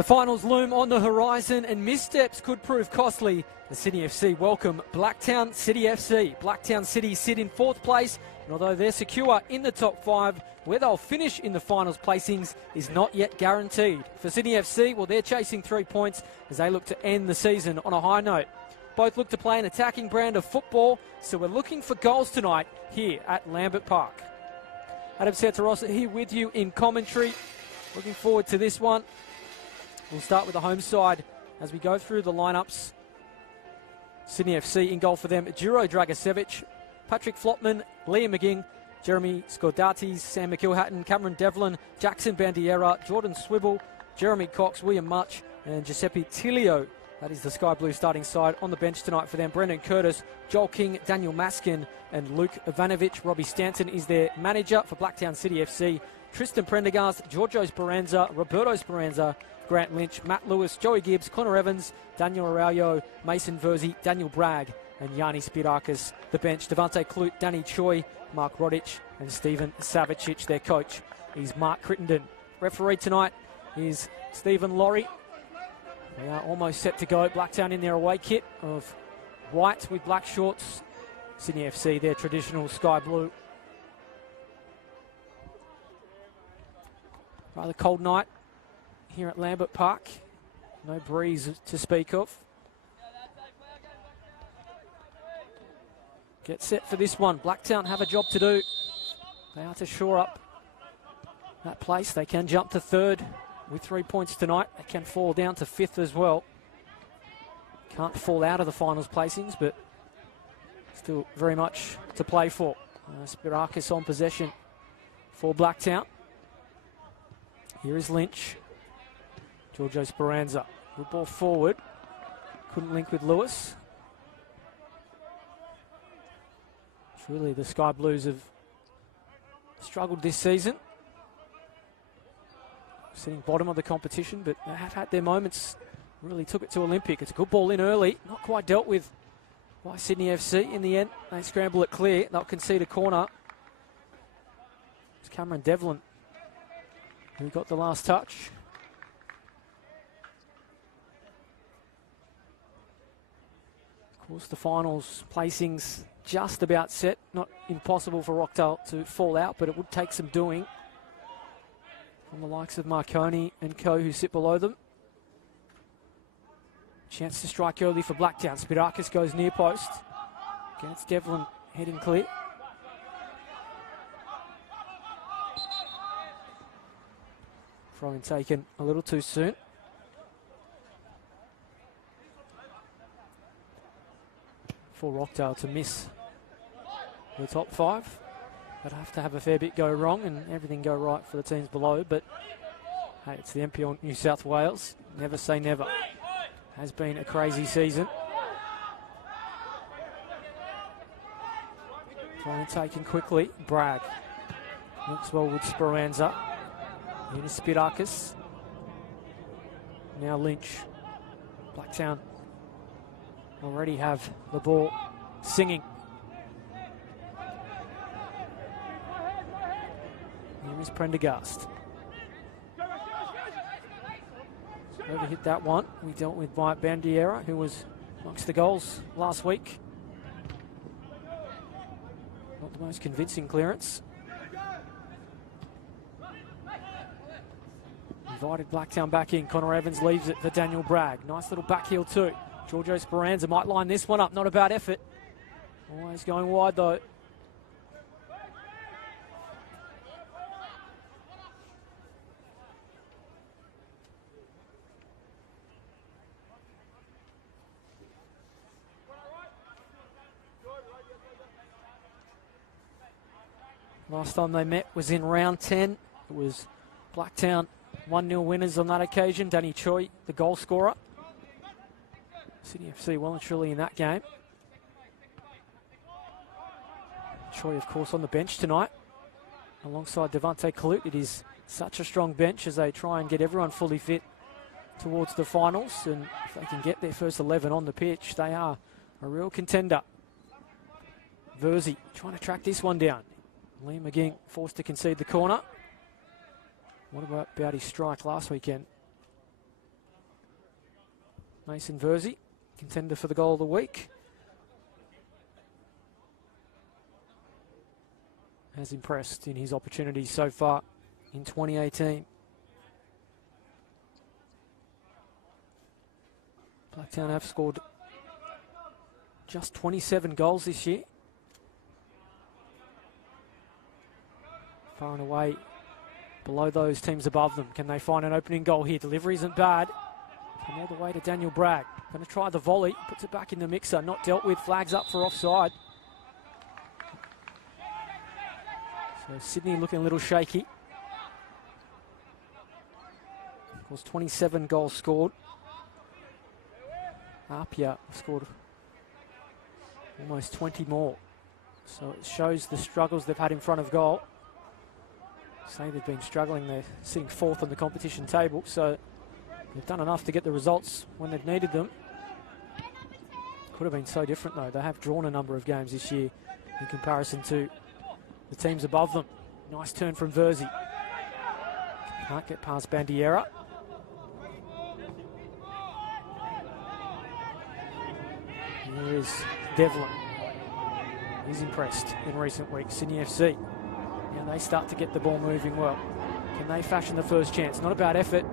The finals loom on the horizon and missteps could prove costly. The Sydney FC welcome Blacktown City FC. Blacktown City sit in 4th place, and although they're secure in the top 5, where they'll finish in the finals placings is not yet guaranteed. For Sydney FC, well, they're chasing 3 points as they look to end the season on a high note. Both look to play an attacking brand of football, so we're looking for goals tonight here at Lambert Park. Adam Santarossa here with you in commentary. Looking forward to this one. We'll start with the home side as we go through the lineups. Sydney FC in goal for them: Jiro Dragicevic, Patrick Flotman, Liam McGing, Jeremy Scordates, Sam McIlhatton, Cameron Devlin, Jackson Bandiera, Jordan Swibble, Jeremy Cox, William Much, and Giuseppe Tilio. That is the Sky Blue starting side. On the bench tonight for them: Brendan Curtis, Joel King, Daniel Maskin, and Luke Ivanovic. Robbie Stanton is their manager for Blacktown City FC. Tristan Prendergast, Giorgio Speranza, Roberto Speranza, Grant Lynch, Matt Lewis, Joey Gibbs, Connor Evans, Daniel Araujo, Mason Verzi, Daniel Bragg, and Yanni Spirakis. The bench: Devante Clute, Danny Choi, Mark Rodic, and Stephen Savicic. Their coach is Mark Crittenden. Referee tonight is Stephen Laurie. They are almost set to go. Blacktown in their away kit of white with black shorts. Sydney FC, their traditional sky blue. Rather cold night here at Lambert Park. No breeze to speak of. Get set for this one. Blacktown have a job to do. They are to shore up that place. They can jump to 3rd with 3 points tonight. They can fall down to 5th as well. Can't fall out of the finals placings, but still very much to play for. Spirakis on possession for Blacktown. Here is Lynch. Giorgio Speranza. Good ball forward. Couldn't link with Lewis. Truly, the Sky Blues have struggled this season. Sitting bottom of the competition, but they have had their moments. Really took it to Olympic. It's a good ball in early. Not quite dealt with by Sydney FC. In the end, they scramble it clear. They'll concede a corner. It's Cameron Devlin who got the last touch. Of course, the finals placings just about set. Not impossible for Rockdale to fall out, but it would take some doing from the likes of Marconi and co, who sit below them. Chance to strike early for Blacktown. Spirakis goes near post. Again, it's Devlin heading clear. Throw-in taken a little too soon. For Rockdale to miss the top 5. They'd have to have a fair bit go wrong and everything go right for the teams below, but hey, it's the NPL New South Wales. Never say never. Has been a crazy season. Trying to take in quickly. Bragg works well with Speranza. In Spirakis. Now Lynch. Blacktown already have the ball singing. Here is Prendergast. Overhit that one. We dealt with Wyatt Bandiera, who was amongst the goals last week. Not the most convincing clearance. Invited Blacktown back in. Connor Evans leaves it for Daniel Bragg. Nice little back heel too. Giorgio Speranza might line this one up. Not a bad effort. Always going wide though. Last time they met was in round 10. It was Blacktown 1-0 winners on that occasion. Danny Choi, the goal scorer. Sydney FC well and truly in that game. Choi, of course, on the bench tonight alongside Devante Clute. It is such a strong bench as they try and get everyone fully fit towards the finals, and if they can get their first 11 on the pitch, they are a real contender. Verzi trying to track this one down. Liam McGing forced to concede the corner. What about his strike last weekend? Mason Verzi, contender for the goal of the week. Has impressed in his opportunities so far in 2018. Blacktown have scored just 27 goals this year. Far and away below those teams above them. Can they find an opening goal here? Delivery isn't bad. Come all the way to Daniel Bragg. Going to try the volley. Puts it back in the mixer. Not dealt with. Flags up for offside. So Sydney looking a little shaky. Of course, 27 goals scored. Apia scored almost 20 more. So it shows the struggles they've had in front of goal. Say they've been struggling. They're sitting fourth on the competition table. So they've done enough to get the results when they've needed them. Could have been so different though. They have drawn a number of games this year in comparison to the teams above them. Nice turn from Verzi. Can't get past Bandiera. Here is Devlin. He's impressed in recent weeks. Sydney FC. Now they start to get the ball moving well. Can they fashion the first chance? Not a bad effort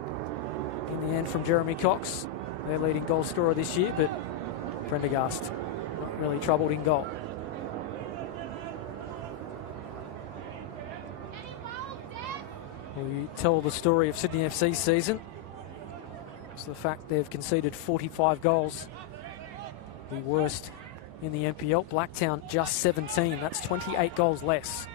in the end from Jeremy Cox, their leading goal scorer this year, but Prendergast not really troubled in goal. We tell the story of Sydney FC's season. It's the fact they've conceded 45 goals, the worst in the NPL. Blacktown just 17. That's 28 goals less.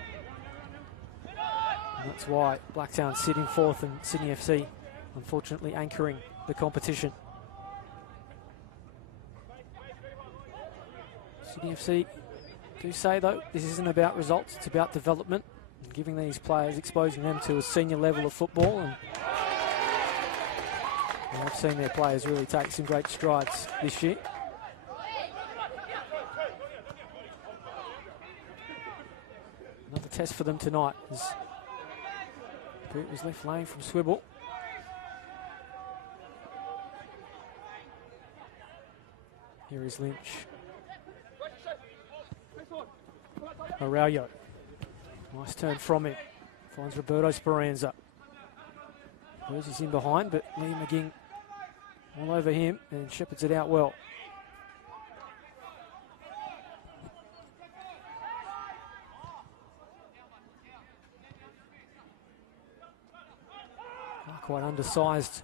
And that's why Blacktown sitting fourth and Sydney FC unfortunately anchoring the competition. Sydney FC do say though this isn't about results, it's about development. Giving these players, exposing them to a senior level of football, and I've seen their players really take some great strides this year. Another test for them tonight as Boot was left lane from Swibble. Here is Lynch. Araujo. Nice turn from him. Finds Roberto Speranza. Verzi's in behind, but Liam McGing all over him and shepherds it out well. Quite undersized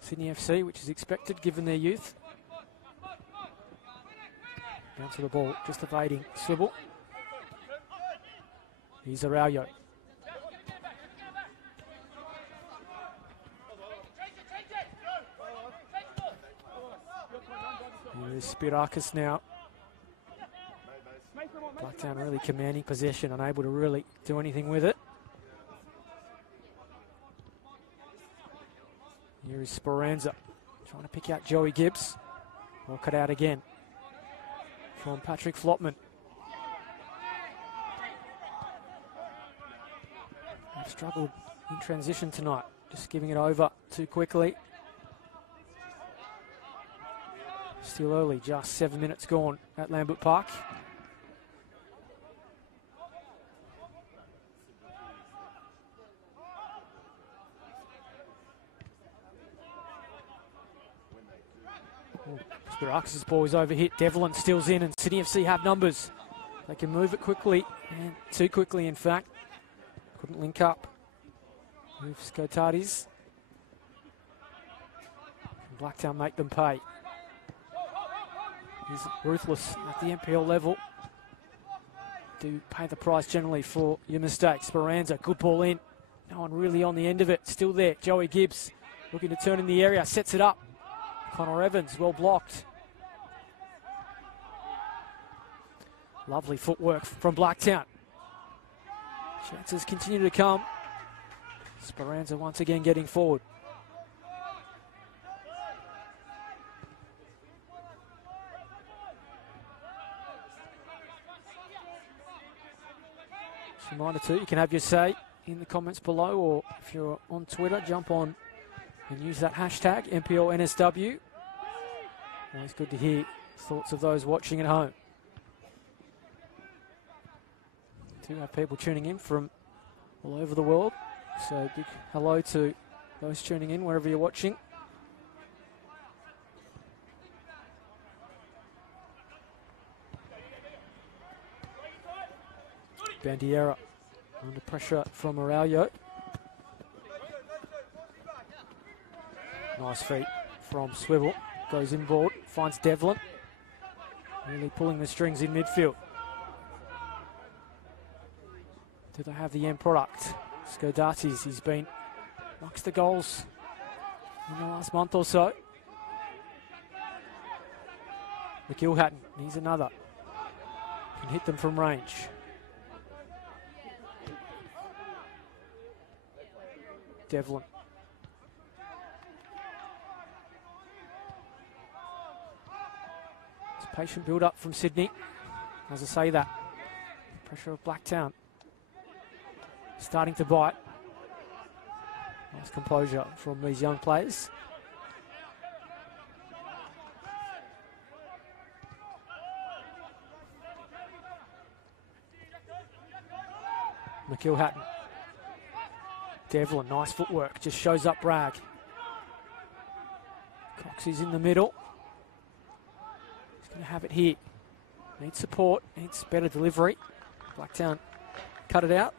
Sydney FC, which is expected given their youth. Bounce of the ball, just evading Swibble. Here's Araujo. Here's Spirakis now. Blacktown really commanding possession, unable to really do anything with it. Here is Speranza, trying to pick out Joey Gibbs. Well cut out again from Patrick Flopman. They've struggled in transition tonight, just giving it over too quickly. Still early, just 7 minutes gone at Lambert Park. Spirakis' ball is overhit. Devlin steals in and Sydney FC have numbers. They can move it quickly, and too quickly in fact. Couldn't link up with Skotadis. Blacktown make them pay. He's ruthless at the NPL level. Do pay the price generally for your mistakes. Speranza, good ball in. No one really on the end of it. Still there. Joey Gibbs looking to turn in the area. Sets it up. Connor Evans, well blocked. Lovely footwork from Blacktown. Chances continue to come. Speranza once again getting forward. Just a reminder too, you can have your say in the comments below, or if you're on Twitter, jump on and use that hashtag NPLNSW. Always good to hear thoughts of those watching at home. Do have people tuning in from all over the world, so big hello to those tuning in wherever you're watching. Bandiera under pressure from Araujo. Nice feet from Swivel. Goes inboard, finds Devlin. Really pulling the strings in midfield. Do they have the end product? Skodati's, he's been amongst the goals in the last month or so. McIlhatton, he's another. Can hit them from range. Devlin. It's a patient build-up from Sydney. As I say that, pressure of Blacktown starting to bite. Nice composure from these young players. McIlhatton. Devlin, nice footwork, just shows up Bragg. Cox is in the middle. He's going to have it here. Needs support, needs better delivery. Blacktown cut it out.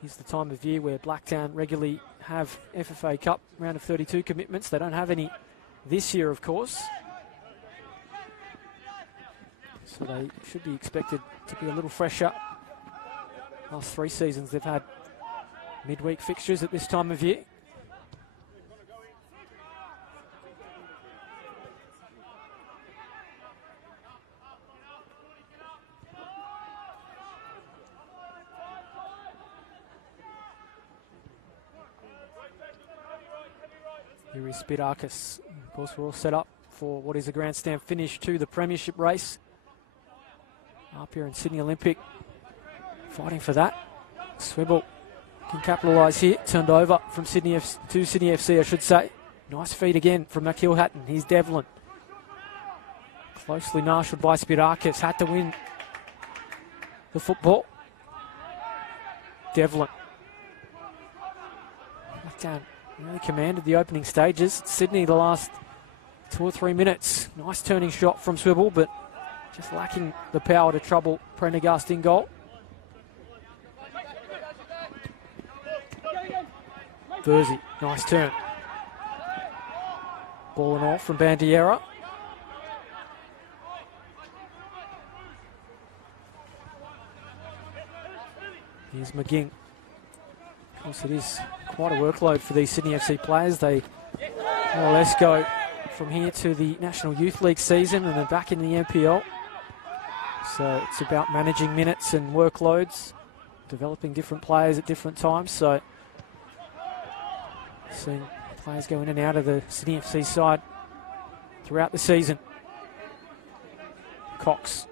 Here's the time of year where Blacktown regularly have FFA Cup round of 32 commitments. They don't have any this year, of course. So they should be expected to be a little fresher. Last 3 seasons they've had midweek fixtures at this time of year. Here is Spidakis. Of course, we're all set up for what is a grandstand finish to the premiership race. Up here in Sydney Olympic, fighting for that. Swibble can capitalise here. Turned over from Sydney to Sydney FC, I should say. Nice feed again from McIlhatton. Here's Devlin. Closely marshalled by Spidakis. Had to win the football. Devlin. Blacktown really commanded the opening stages. Sydney the last 2 or 3 minutes. Nice turning shot from Swibble, but just lacking the power to trouble Prendergast in goal. Burzy, nice turn. Ball and all from Bandiera. Here's McGing. Of course, it is quite a workload for these Sydney FC players. They more or less go from here to the National Youth League season and then back in the NPL. So it's about managing minutes and workloads, developing different players at different times. So seeing players go in and out of the Sydney FC side throughout the season. Cox.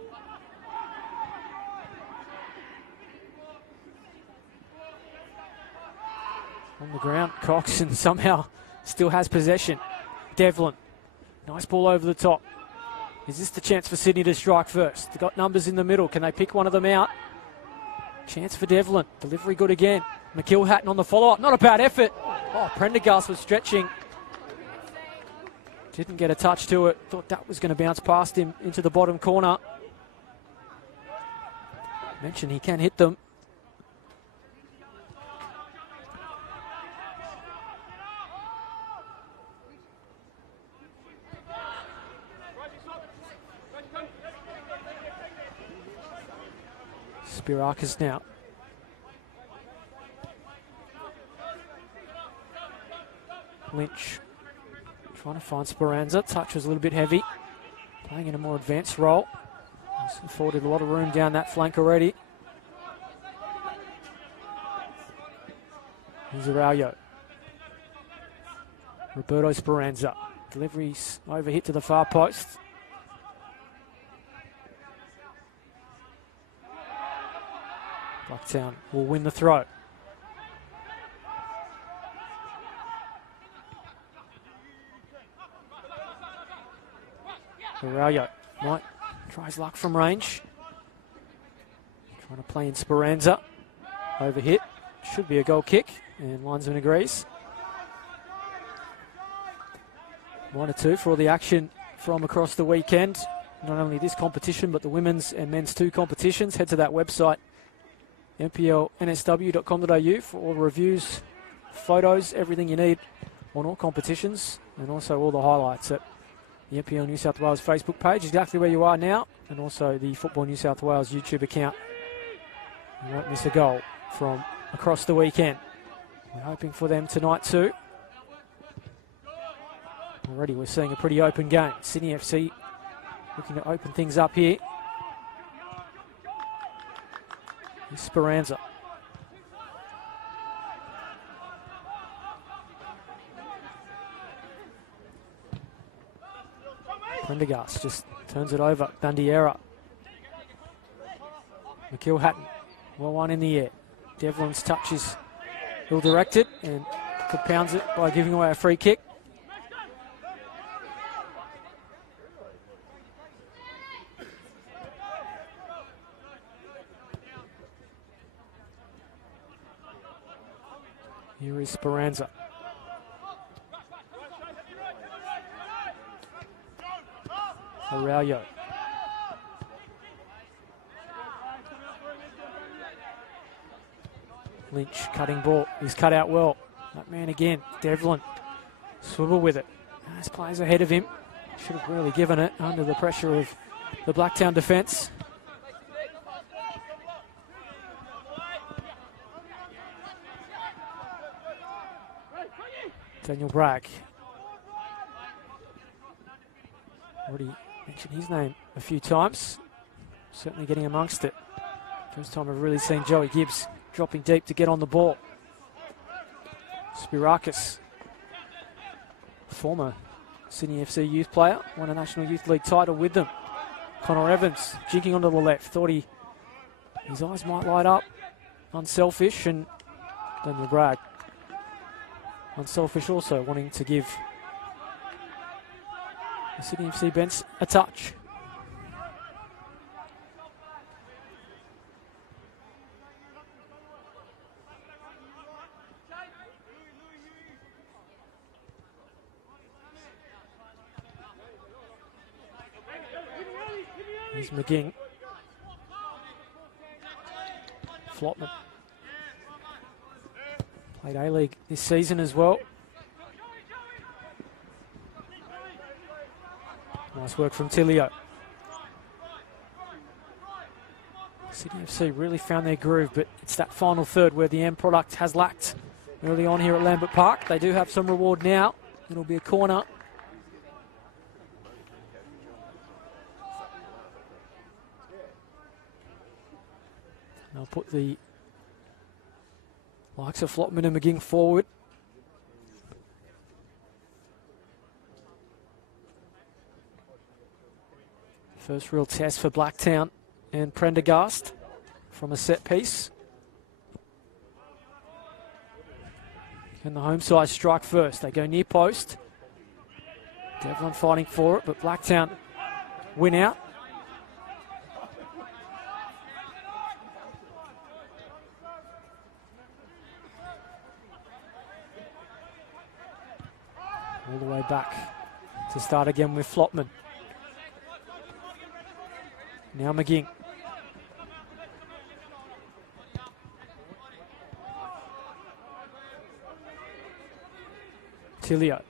On the ground, Cox, and somehow still has possession. Devlin. Nice ball over the top. Is this the chance for Sydney to strike first? They've got numbers in the middle. Can they pick one of them out? Chance for Devlin. Delivery good again. McIlhatton on the follow-up. Not a bad effort. Oh, Prendergast was stretching. Didn't get a touch to it. Thought that was going to bounce past him into the bottom corner. Mentioned he can hit them. Spirakas now. Lynch trying to find Speranza. Touch was a little bit heavy. Playing in a more advanced role. He's afforded a lot of room down that flank already. Here's Araujo. Roberto Speranza. Deliveries over hit to the far post. Blacktown will win the throw. Arroyo might try his luck from range. Trying to play in Speranza. Overhit. Should be a goal kick. And linesman agrees. 1-2 for all the action from across the weekend. Not only this competition, but the women's and men's 2 competitions. Head to that website, mplnsw.com.au, for all the reviews, photos, everything you need on all competitions, and also all the highlights at the NPL New South Wales Facebook page, exactly where you are now, and also the Football New South Wales YouTube account. You won't miss a goal from across the weekend. We're hoping for them tonight too. Already we're seeing a pretty open game. Sydney FC looking to open things up here. Here's Speranza. Prendergast just turns it over. Bandiera. McKill Hatton. Well one in the air. Devlin's touch is ill-directed and compounds it by giving away a free kick. Here is Speranza. Arroyo. Lynch cutting ball. He's cut out well. That man again. Devlin. Swivel with it. Nice players ahead of him. Should have really given it under the pressure of the Blacktown defence. Daniel Bragg. Already mentioned his name a few times. Certainly getting amongst it. First time I've really seen Joey Gibbs dropping deep to get on the ball. Spirakis, former Sydney FC youth player, won a National Youth League title with them. Connor Evans jinking onto the left. Thought his eyes might light up. Unselfish, and Daniel Bragg. Unselfish also, wanting to give the Sydney FC bench a touch. Here's McGing. Flotman. Played A-League this season as well. Nice work from Tilio. Sydney FC really found their groove, but it's that final third where the end product has lacked early on here at Lambert Park. They do have some reward now. It'll be a corner. They'll put the likes of Flotman and McGing forward. First real test for Blacktown and Prendergast from a set piece. Can the home side strike first? They go near post. Devlin fighting for it, but Blacktown win out. All the way back to start again with Flotman. Now McGing. Tilio.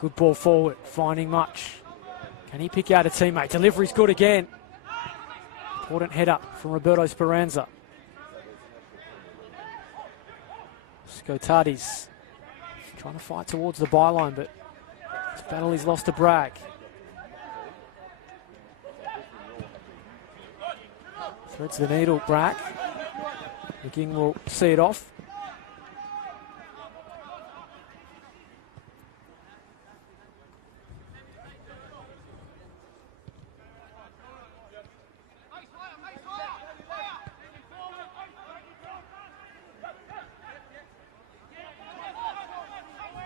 Good ball forward, finding much. Can he pick out a teammate? Delivery's good again. Important header from Roberto Speranza. Scotardis trying to fight towards the byline, but this battle is lost to Bragg. Threads the needle, Bragg. McGing will see it off.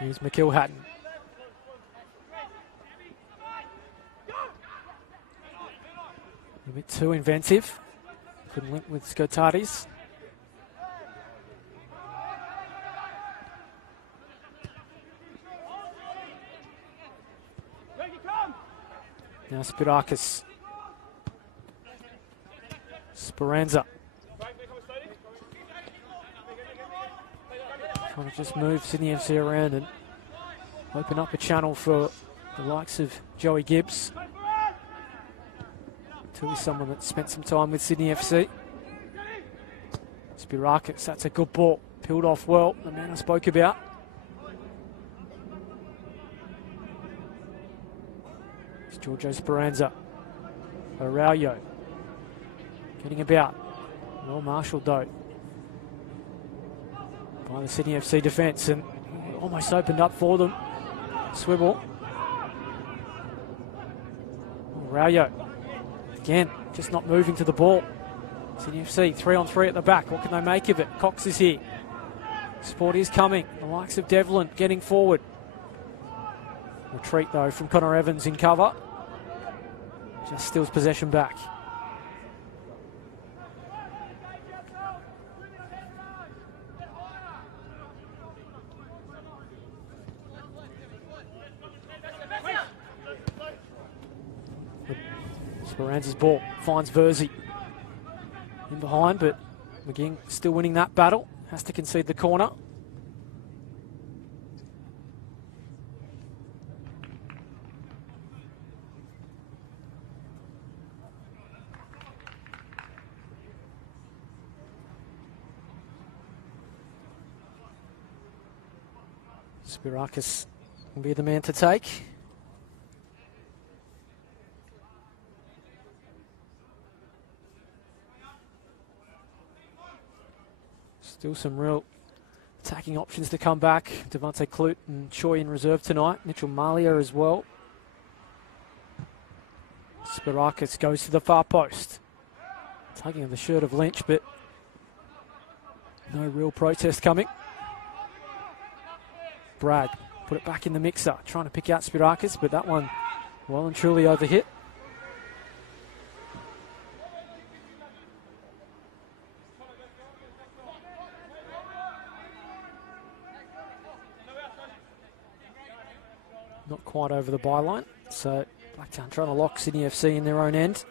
Here's McIlhatton. A bit too inventive. Couldn't link with Skotadis. Now Spirakis. Speranza. Trying to just move Sydney FC around and open up a channel for the likes of Joey Gibbs. He's someone that spent some time with Sydney FC. Spirakis, that's a good ball. Peeled off well, the man I spoke about. It's Giorgio Speranza. Araujo. Getting about. Well marshalled though by the Sydney FC defence, and almost opened up for them. Swivel. Araujo. Again, just not moving to the ball. Sydney FC 3-on-3 at the back. What can they make of it? Cox is here. Support is coming. The likes of Devlin getting forward. Retreat though from Connor Evans in cover. Just steals possession back. Speranza's ball finds Verzi in behind, but McGinn still winning that battle. Has to concede the corner. Spirakis will be the man to take. Still some real attacking options to come back. Devontae Clute and Choi in reserve tonight. Mitchell Malia as well. Spirakis goes to the far post. Tugging of the shirt of Lynch, but no real protest coming. Bragg put it back in the mixer, trying to pick out Spirakis, but that one well and truly overhit. Not quite over the byline, so Blacktown trying to lock Sydney FC in their own end.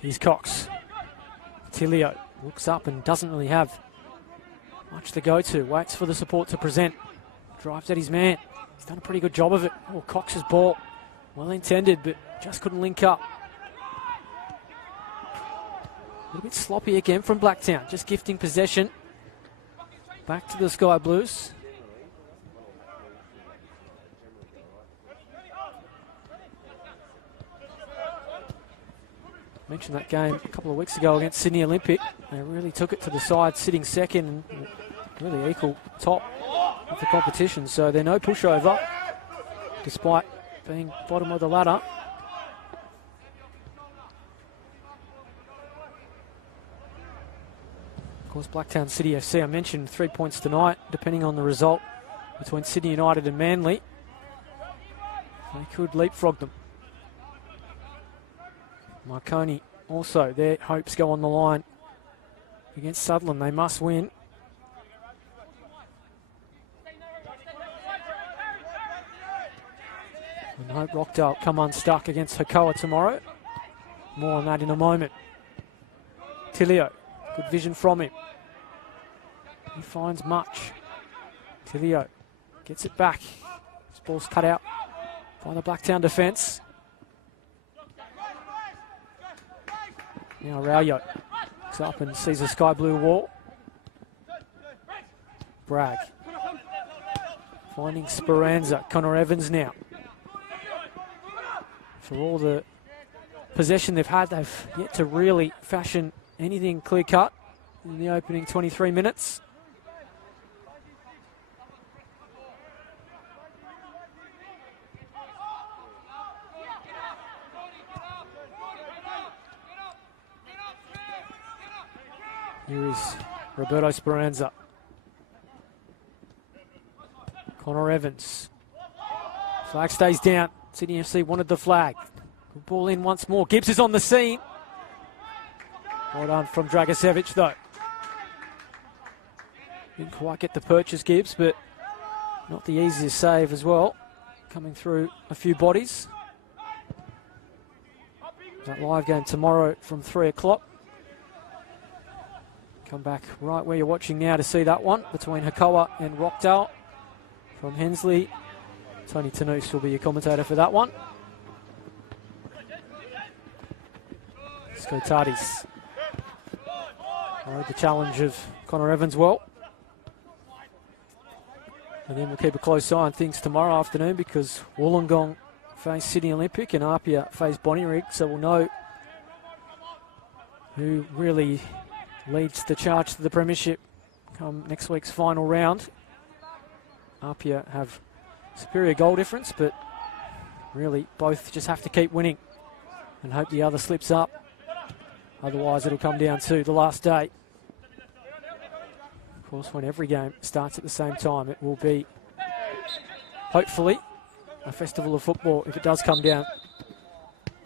Here's Cox. Tilio looks up and doesn't really have much to go to. Waits for the support to present. Drives at his man. He's done a pretty good job of it. Oh, Cox's ball. Well intended, but just couldn't link up. A little bit sloppy again from Blacktown. Just gifting possession. Back to the Sky Blues. Mentioned that game a couple of weeks ago against Sydney Olympic. They really took it to the side, sitting second and really equal top of the competition. So they're no pushover, despite being bottom of the ladder. Of course, Blacktown City FC, I mentioned 3 points tonight, depending on the result between Sydney United and Manly. They could leapfrog them. Marconi also, their hopes go on the line against Sutherland. They must win. And hope Rockdale come unstuck against Hakoah tomorrow. More on that in a moment. Tilio, good vision from him. He finds much. Tilio gets it back. This ball's cut out by the Blacktown defence. Now Araujo looks up and sees a sky blue wall. Bragg finding Speranza. Connor Evans now. For all the possession they've had, they've yet to really fashion anything clear-cut in the opening 23 minutes. Here is Roberto Speranza. Connor Evans. Flag stays down. Sydney FC wanted the flag. Good ball in once more. Gibbs is on the scene. Well done from Dragicevic though. Didn't quite get the purchase, Gibbs, but not the easiest save as well. Coming through a few bodies. That live game tomorrow from 3 o'clock. Come back right where you're watching now to see that one between Hakoa and Rockdale from Hensley. Tony Tanous will be your commentator for that one. Skotadis. The challenge of Connor Evans well. And then we'll keep a close eye on things tomorrow afternoon because Wollongong face Sydney Olympic and Apia face Bonnyrigg, so we'll know who really leads the charge to the premiership come next week's final round. Apia have superior goal difference, but really both just have to keep winning and hope the other slips up. Otherwise it'll come down to the last day. Of course, when every game starts at the same time, it will be, hopefully, a festival of football if it does come down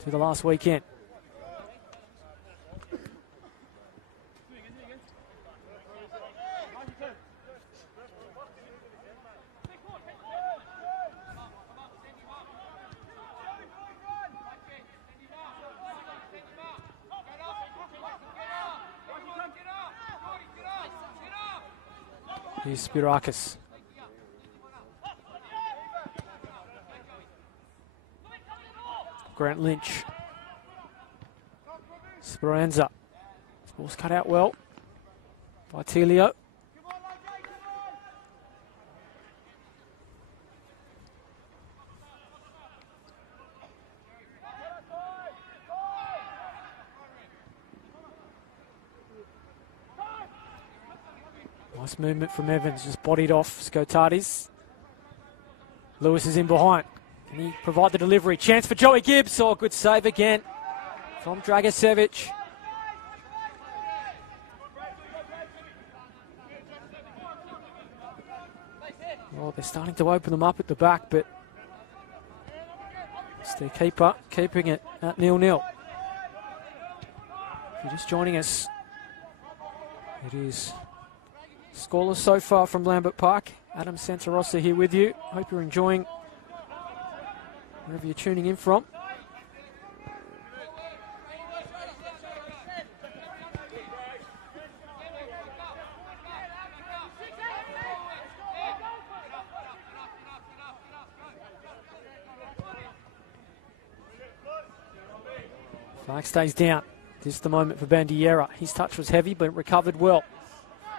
to the last weekend. Here's Spirakis. Grant Lynch. Speranza. Ball's cut out well by Telio. Nice movement from Evans, just bodied off Skotadis. Lewis is in behind. Can he provide the delivery? Chance for Joey Gibbs. Oh, good save again from Dragicevic. Oh, they're starting to open them up at the back, but it's their keeper keeping it at 0-0. If you're just joining us, it is scoreless so far from Lambert Park. Adam Santarossa here with you. Hope you're enjoying wherever you're tuning in from. Flag stays down. This is the moment for Bandiera. His touch was heavy but recovered well.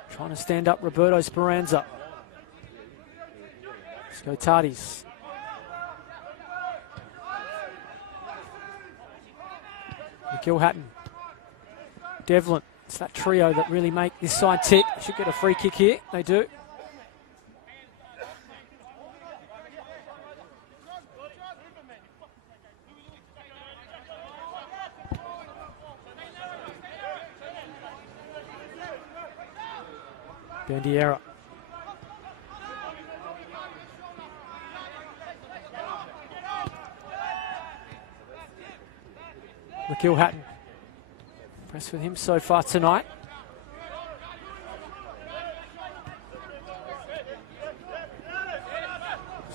Trying to stand up Roberto Speranza. Skotadis. McGill-Hatton. Devlin. It's that trio that really make this side tick. Should get a free kick here. They do. Bandiera. McGill-Hatton. Impressed with him so far tonight.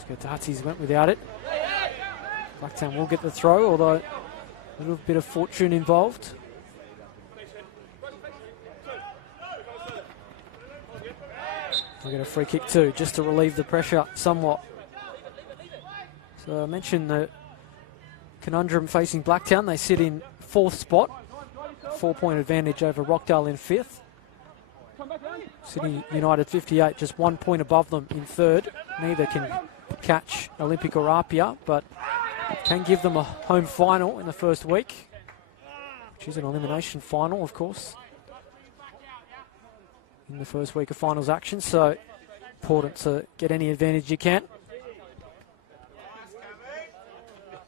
Skotadis went without it. Blacktown will get the throw, although a little bit of fortune involved. We'll get a free kick too, just to relieve the pressure somewhat. So I mentioned the conundrum facing Blacktown. They sit in 4th spot, 4-point advantage over Rockdale in 5th. Sydney United 58, just 1 point above them in 3rd. Neither can catch Olympic or Apia, but can give them a home final in the first week, which is an elimination final, of course, in the first week of finals action, so important to get any advantage you can.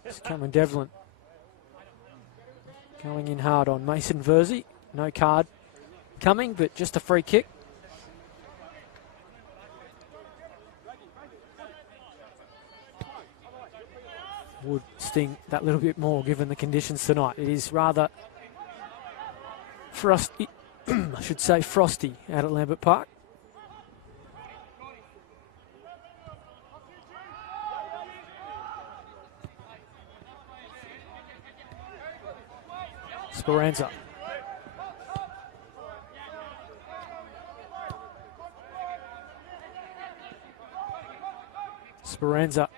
It's Cameron Devlin going in hard on Mason Verzi. No card coming, but just a free kick. Would sting that little bit more given the conditions tonight. It is rather frosty, I should say frosty, out at Lambert Park. Speranza. Speranza.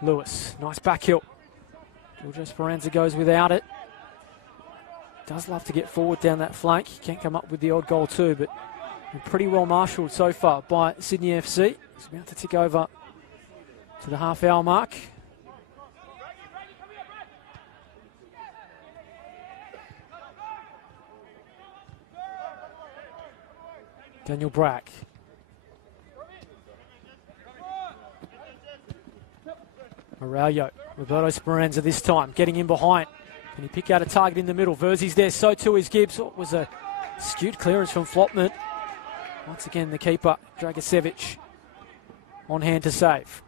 Lewis, nice back heel. Giorgio Speranza goes without it. Does love to get forward down that flank. He can't come up with the odd goal too, but pretty well marshalled so far by Sydney FC. He's about to tick over to the half-hour mark. Daniel Brack. Morallo, Roberto Speranza this time, getting in behind. Can he pick out a target in the middle? Verzi's there, so too is Gibbs. It was a skewed clearance from Flopman. Once again, the keeper, Dragicevic, on hand to save.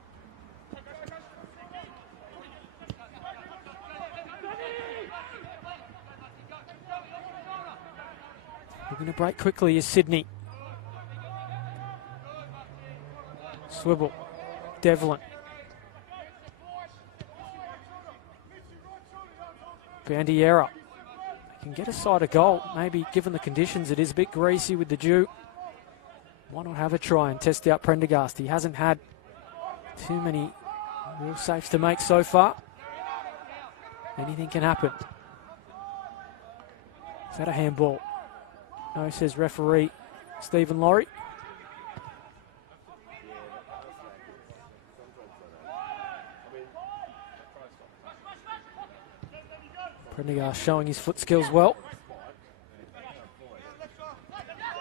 Looking to break quickly is Sydney. Swivel, Devlin. Bandiera. They can get a side a goal. Maybe given the conditions, it is a bit greasy with the dew. Why not have a try and test out Prendergast? He hasn't had too many real saves to make so far. Anything can happen. Is that a handball? No, says referee Stephen Laurie. Prendergast showing his foot skills well.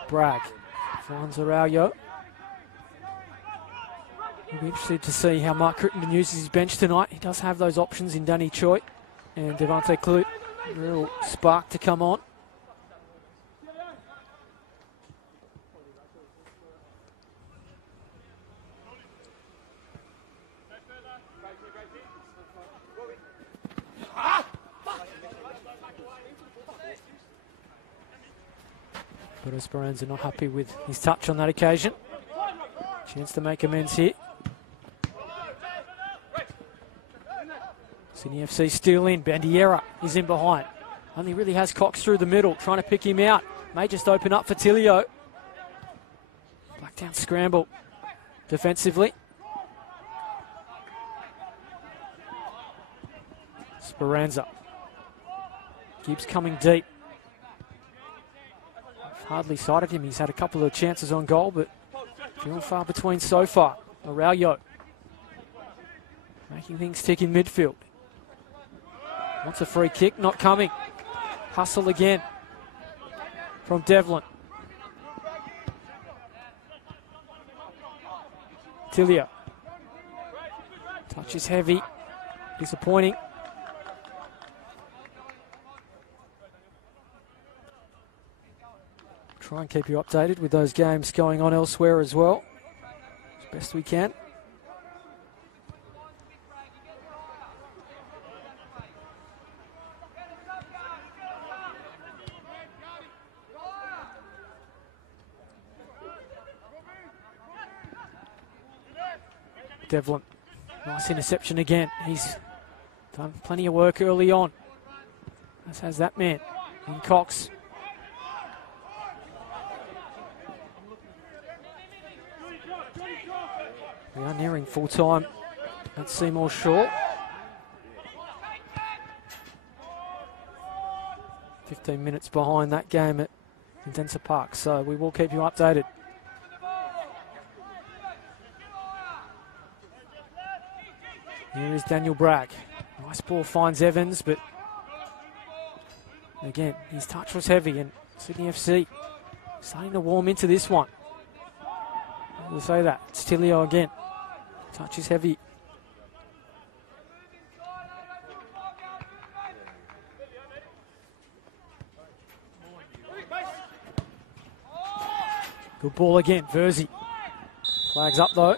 Bragg finds Araujo. We'll be interested to see how Mark Crittenden uses his bench tonight. He does have those options in Danny Choi and Devante Clute. Real spark to come on. But Esperanza not happy with his touch on that occasion. Chance to make amends here. Sydney FC still in. Bandiera is in behind. Only really has Cox through the middle, trying to pick him out. May just open up for Tilio. Blacktown scramble defensively. Speranza. Gibbs coming deep. Hardly sighted him. He's had a couple of chances on goal, but few far between so far. Araujo making things tick in midfield. Wants a free kick, not coming. Hustle again from Devlin. Tilio. Touch is heavy. Disappointing. Try and keep you updated with those games going on elsewhere as well, as best we can. Devlin, nice interception again. He's done plenty of work early on, as has that man in Cox. We are nearing full time at Seymour Shaw. 15 minutes behind that game at Denser Park, so we will keep you updated. Here is Daniel Bragg. Nice ball finds Evans, but again, his touch was heavy, and Sydney FC starting to warm into this one. We'll say that. It's Tilio again. Touch is heavy. Good ball again, Verzi. Flags up though.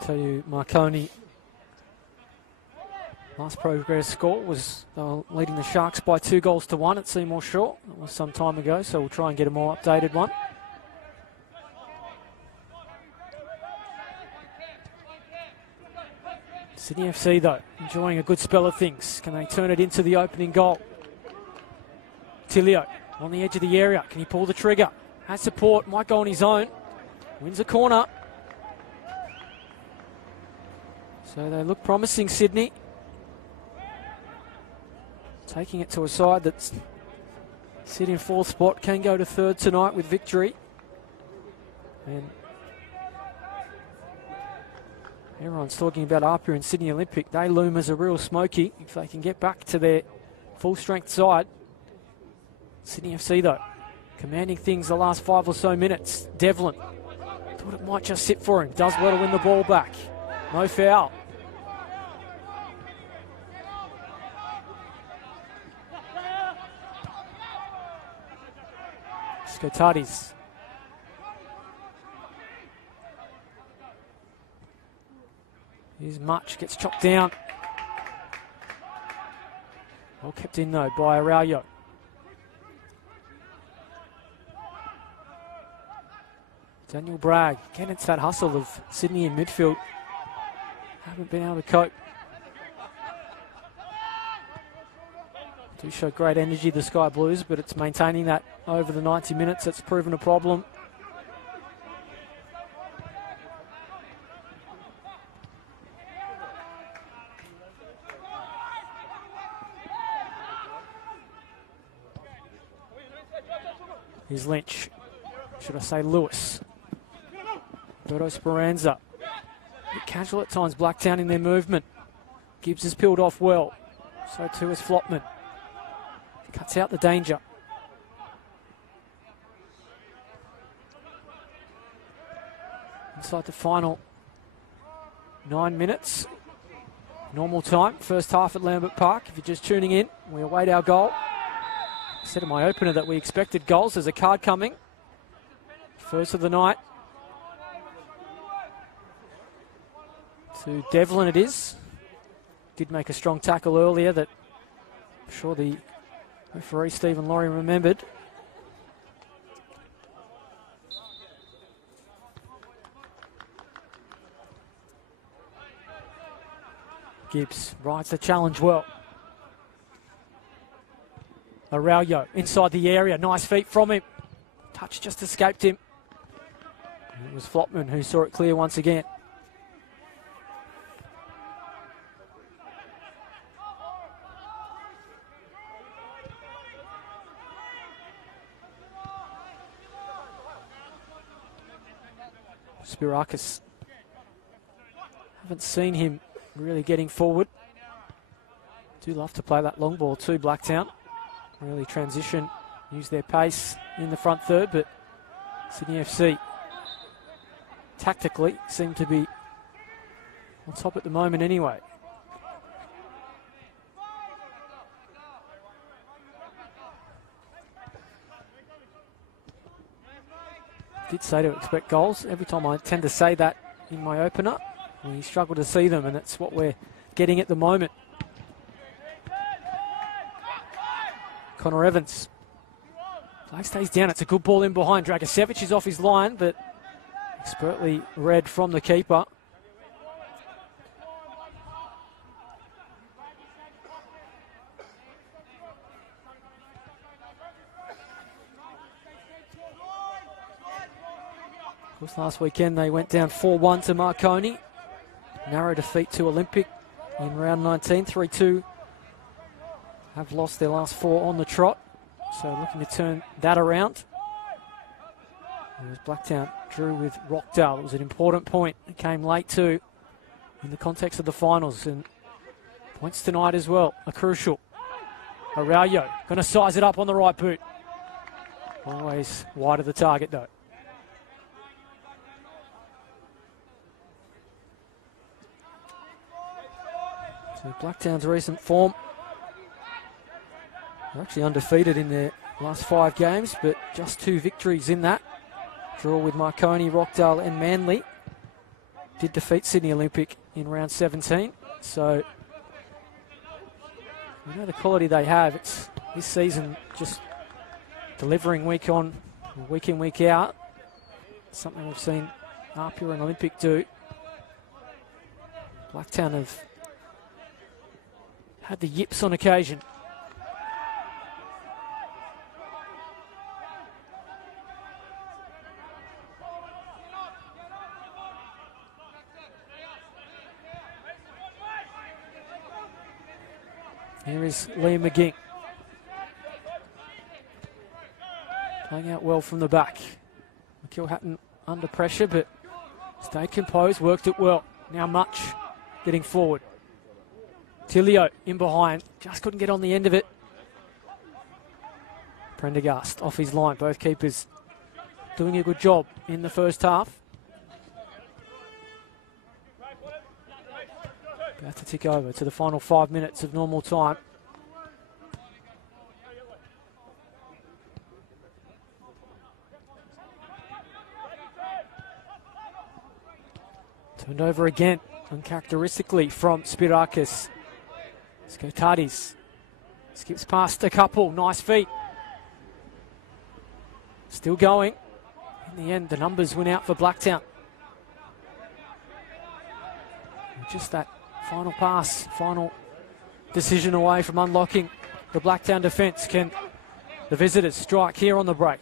Tell you, Marconi, last progress score was leading the Sharks by 2-1 at Seymour Shore. That was some time ago, so we'll try and get a more updated one. Sydney FC, though, enjoying a good spell of things. Can they turn it into the opening goal? Tilio on the edge of the area. Can he pull the trigger? Has support, might go on his own. Wins a corner. So they look promising, Sydney. Taking it to a side that's sitting in 4th spot, can go to 3rd tonight with victory. And everyone's talking about Apia and Sydney Olympic. They loom as a real smoky if they can get back to their full-strength side. Sydney FC, though, commanding things the last 5 or so minutes. Devlin thought it might just sit for him. Does well to win the ball back. No foul. Skotadis. Here's Much, gets chopped down. Well kept in though by Araujo. Daniel Bragg, again it's that hustle of Sydney in midfield. Haven't been able to cope. Do show great energy, the Sky Blues, but it's maintaining that over the 90 minutes. That's proven a problem. Here's Lynch. Should I say Lewis? Roberto Speranza. A bit casual at times, Blacktown in their movement. Gibbs has peeled off well. So too is Flopman. Cuts out the danger. Inside the final 9 minutes. Normal time, first half at Lambert Park. If you're just tuning in, we await our goal. I said in my opener that we expected goals. There's a card coming. First of the night. To Devlin it is. Did make a strong tackle earlier that I'm sure the referee Stephen Laurie remembered. Gibbs rides the challenge well. Araujo inside the area. Nice feet from him. Touch just escaped him. It was Flopman who saw it clear once again. Spirakis. Haven't seen him really getting forward. Do love to play that long ball too, Blacktown. Really transition, use their pace in the front third, but Sydney FC tactically seem to be on top at the moment anyway. Did say to expect goals. Every time I tend to say that in my opener, we struggle to see them, and that's what we're getting at the moment. Connor Evans. Flag stays down. It's a good ball in behind. Dragicevic is off his line, but expertly read from the keeper. Of course, last weekend they went down 4-1 to Marconi. Narrow defeat to Olympic in round 19, 3-2. Have lost their last 4 on the trot, so looking to turn that around. It was Blacktown drew with Rockdale. It was an important point. It came late too in the context of the finals, and points tonight as well are crucial. Araujo going to size it up on the right boot. Always wide of the target though. So Blacktown's recent form, they're actually undefeated in their last 5 games, but just 2 victories in that. Draw with Marconi, Rockdale and Manly. Did defeat Sydney Olympic in round 17. So you know the quality they have. It's this season just delivering week in, week out. Something we've seen Apia and Olympic do. Blacktown have had the yips on occasion. Here is Liam McGing. Playing out well from the back. McIlhatton under pressure, but stayed composed, worked it well. Now Much getting forward. Tilio in behind, just couldn't get on the end of it. Prendergast off his line, both keepers doing a good job in the first half. About to tick over to the final 5 minutes of normal time. Turned over again, uncharacteristically from Spirakis. Skotadis skips past a couple, nice feet. Still going. In the end, the numbers went out for Blacktown. Just that final pass, final decision away from unlocking the Blacktown defence. Can the visitors strike here on the break?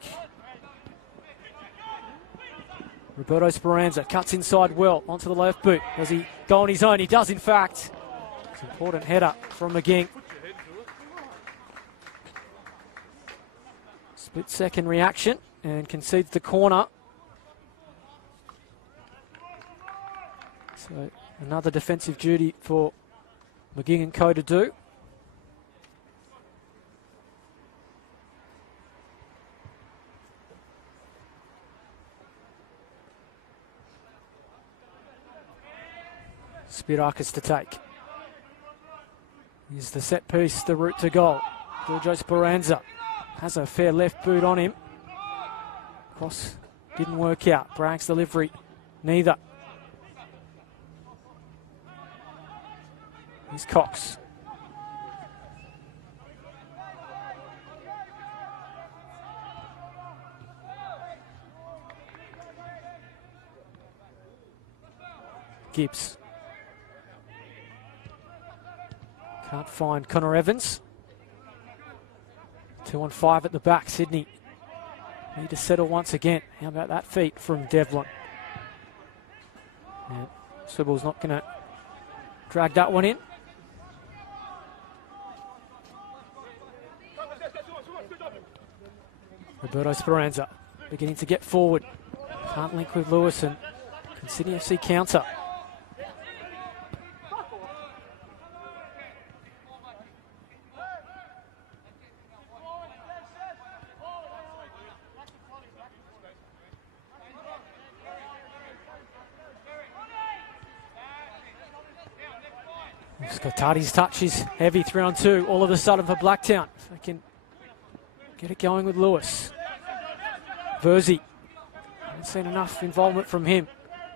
Roberto Speranza cuts inside well onto the left boot. Does he go on his own? He does, in fact. It's an important header from McGing. Split second reaction and concedes the corner. So another defensive duty for McGing and co to do. Spirakis to take. Here's the set piece, the route to goal. Giorgio Speranza has a fair left boot on him. Cross didn't work out. Bragg's delivery, neither. Here's Cox. Gibbs. Can't find Connor Evans. 2-on-5 at the back. Sydney need to settle once again. How about that feat from Devlin? Yeah, Swibble's not going to drag that one in. Roberto Speranza beginning to get forward. Can't link with Lewis, and can Sydney FC counter? Scotati's touch is heavy, 3-on-2 all of a sudden for Blacktown. If they can get it going with Lewis. Verzi, haven't seen enough involvement from him.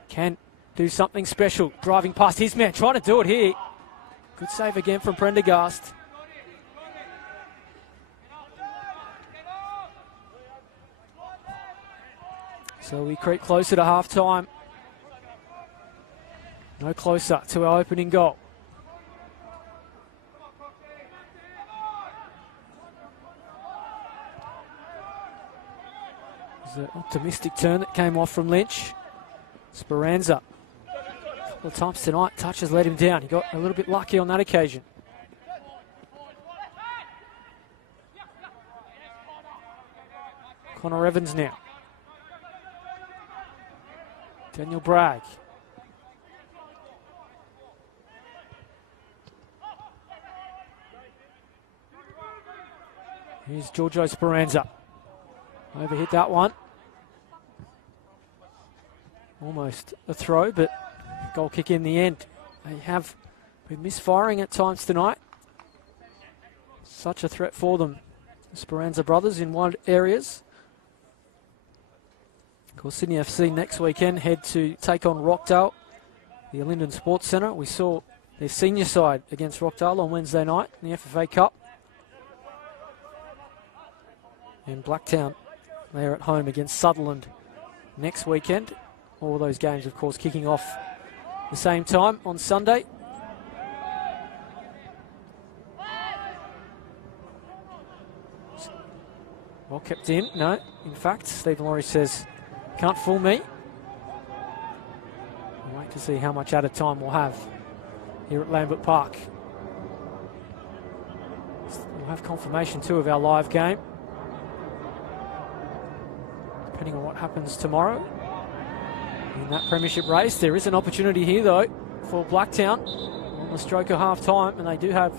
Can do something special, driving past his man, trying to do it here. Good save again from Prendergast. So we creep closer to half-time. No closer to our opening goal. An optimistic turn that came off from Lynch. Speranza, a couple of times tonight, touch has let him down. He got a little bit lucky on that occasion. Connor Evans now. Daniel Bragg. Here's Giorgio Speranza. Overhit that one. Almost a throw, but goal kick in the end. They have Been misfiring at times tonight. Such a threat for them. Speranza brothers in wide areas. Of course, Sydney FC next weekend head to take on Rockdale, the Linden Sports Centre. We saw their senior side against Rockdale on Wednesday night in the FFA Cup. And Blacktown, they're at home against Sutherland next weekend. All those games, of course, kicking off the same time on Sunday. Well kept in. No, in fact, Stephen Laurie says, can't fool me. We'll wait to see how much added time we'll have here at Lambert Park. We'll have confirmation too of our live game, depending on what happens tomorrow in that premiership race. There is an opportunity here though for Blacktown on the stroke of half time, and they do have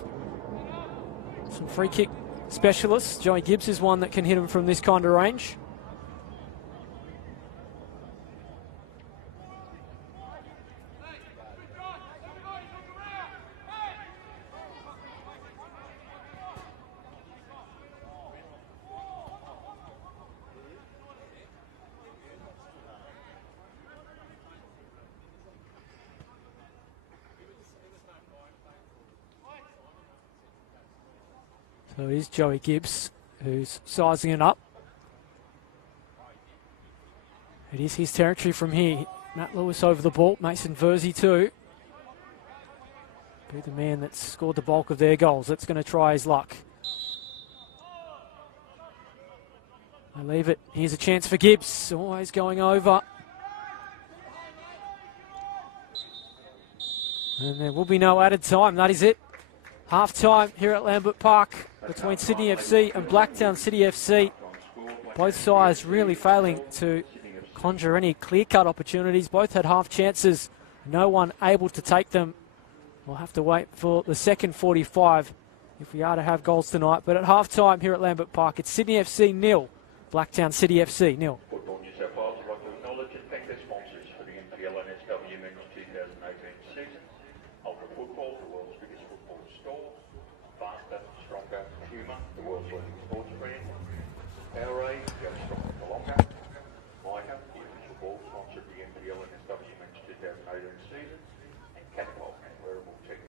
some free kick specialists. Joey Gibbs is one that can hit him from this kind of range. So it is Joey Gibbs who's sizing it up. It is his territory from here. Matt Lewis over the ball. Mason Verzi too. Be the man that's scored the bulk of their goals. That's going to try his luck. I leave it. Here's a chance for Gibbs. Always going over. And there will be no added time. That is it. Half time here at Lambert Park between Sydney FC and Blacktown City FC. Both sides really failing to conjure any clear-cut opportunities. Both had half chances. No one able to take them. We'll have to wait for the second 45 if we are to have goals tonight. But at half time here at Lambert Park, it's Sydney FC 0, Blacktown City FC 0. Football New South Wales would like to acknowledge and thank their sponsors for the NPL and SW Men's 2018 season. Ultra Football, the world's biggest football store. Faster, stronger, humour, the world's leading sports brand. Powerade, go stronger for longer. Mica, the official ball sponsor of the NPL and SW Men's 2018 season. And Catapult, wearable tech.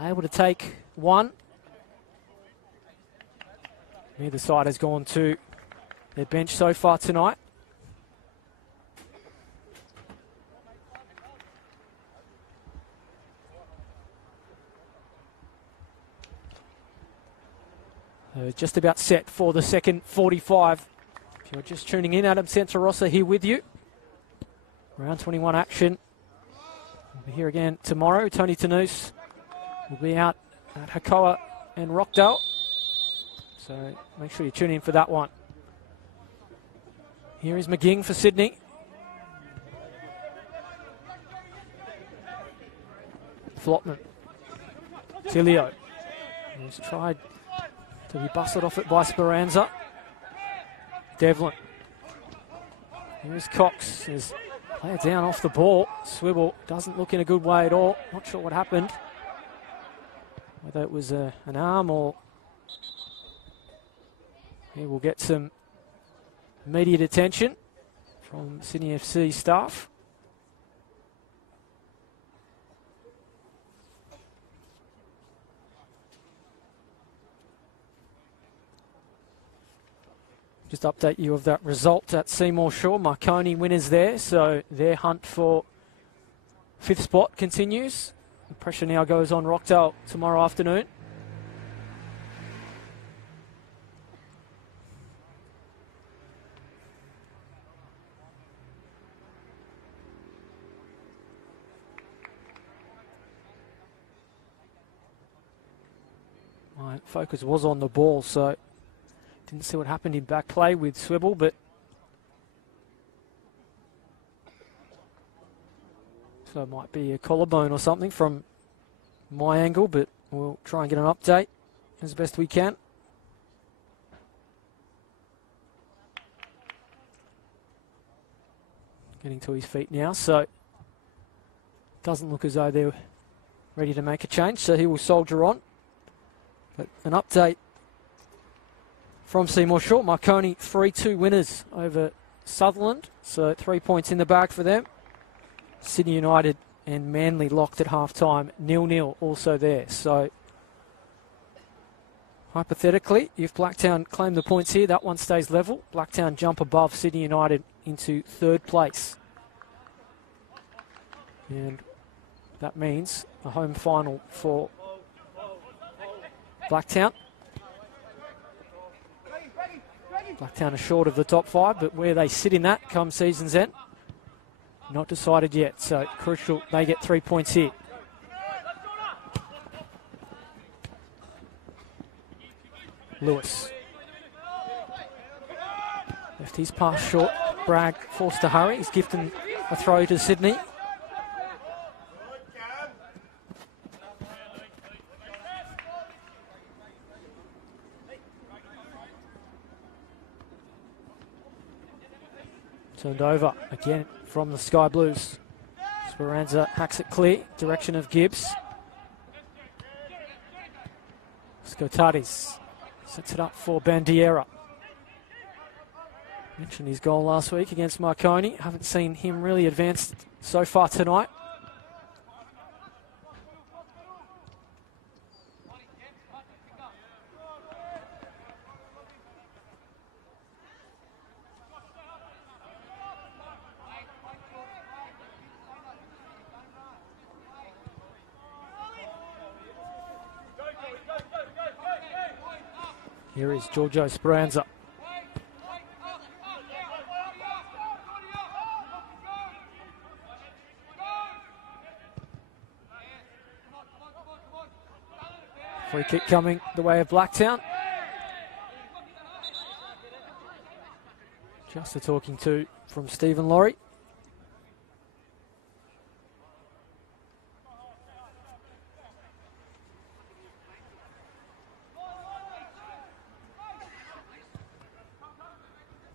able to take one. Neither side has gone to their bench so far tonight. Just about set for the second 45. If you're just tuning in, Adam Santarossa here with you. Round 21 action. We'll be here again tomorrow. Tony Tanous will be out at Hakoah and Rockdale. So make sure you tune in for that one. Here is McGing for Sydney. Flotman. Tilio. He's tried to be busted off it by Speranza. Devlin. Here's Cox. His player down off the ball. Swivel doesn't look in a good way at all. Not sure what happened. Whether it was an arm or... He will get some immediate attention from Sydney FC staff. Just update you of that result at Seymour Shaw. Marconi winners there, so their hunt for fifth spot continues. The pressure now goes on Rockdale tomorrow afternoon. My focus was on the ball, so didn't see what happened in back play with Swivel, but so it might be a collarbone or something from my angle, but we'll try and get an update as best we can. Getting to his feet now, so doesn't look as though they're ready to make a change, so he will soldier on. But an update from Seymour Shaw. Marconi 3-2 winners over Sutherland, so 3 points in the bag for them. Sydney United and Manly locked at half-time, 0-0 also there. So hypothetically, if Blacktown claim the points here, that one stays level. Blacktown jump above Sydney United into third place. And that means a home final for Blacktown. Blacktown are short of the top five, but where they sit in that come season's end, not decided yet. So crucial they get 3 points here. Lewis. Left his pass short. Bragg forced to hurry. He's gifting a throw to Sydney. Turned over again from the Sky Blues. Speranza hacks it clear, direction of Gibbs. Scotadis sets it up for Bandiera. Mentioned his goal last week against Marconi. Haven't seen him really advanced so far tonight. Here is Giorgio Speranza. Free kick coming the way of Blacktown. Just a talking to from Stephen Laurie.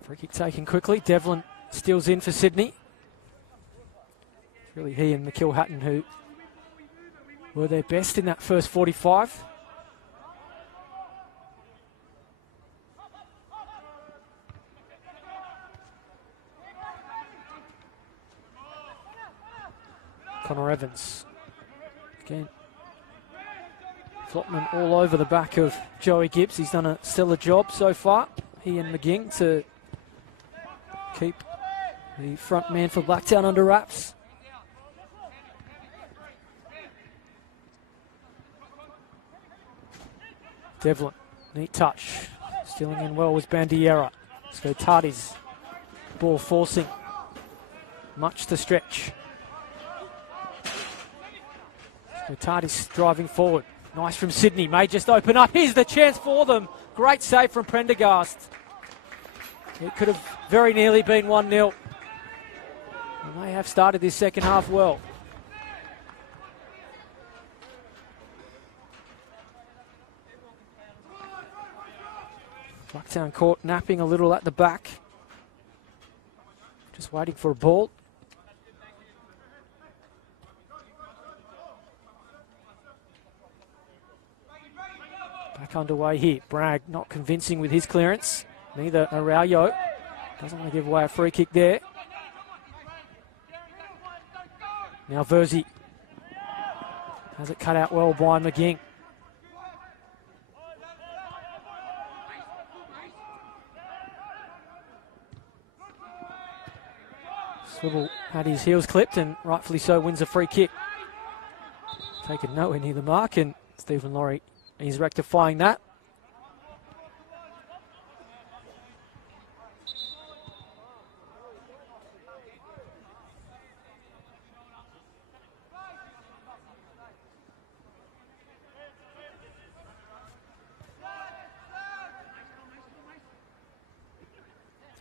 Free kick taken quickly. Devlin steals in for Sydney. It's really he and McKill Hatton who were their best in that first 45. Connor Evans. Again, Flotman all over the back of Joey Gibbs. He's done a stellar job so far, he and McGing, to keep the front man for Blacktown under wraps. Devlin, neat touch. Stealing in well was Bandiera. Let's go Tardi's. Ball forcing. Much to stretch. So Tardi's driving forward. Nice from Sydney. May just open up. Here's the chance for them. Great save from Prendergast. It could have very nearly been 1-0. And they have started this second half well. Blacktown caught napping a little at the back. Just waiting for a ball. Back underway here. Bragg not convincing with his clearance. Neither Araujo. Doesn't want to give away a free kick there. Now Verzi has it cut out well by McGing. Swivel had his heels clipped and rightfully so wins a free kick. Taken nowhere near the mark, and Stephen Laurie is rectifying that.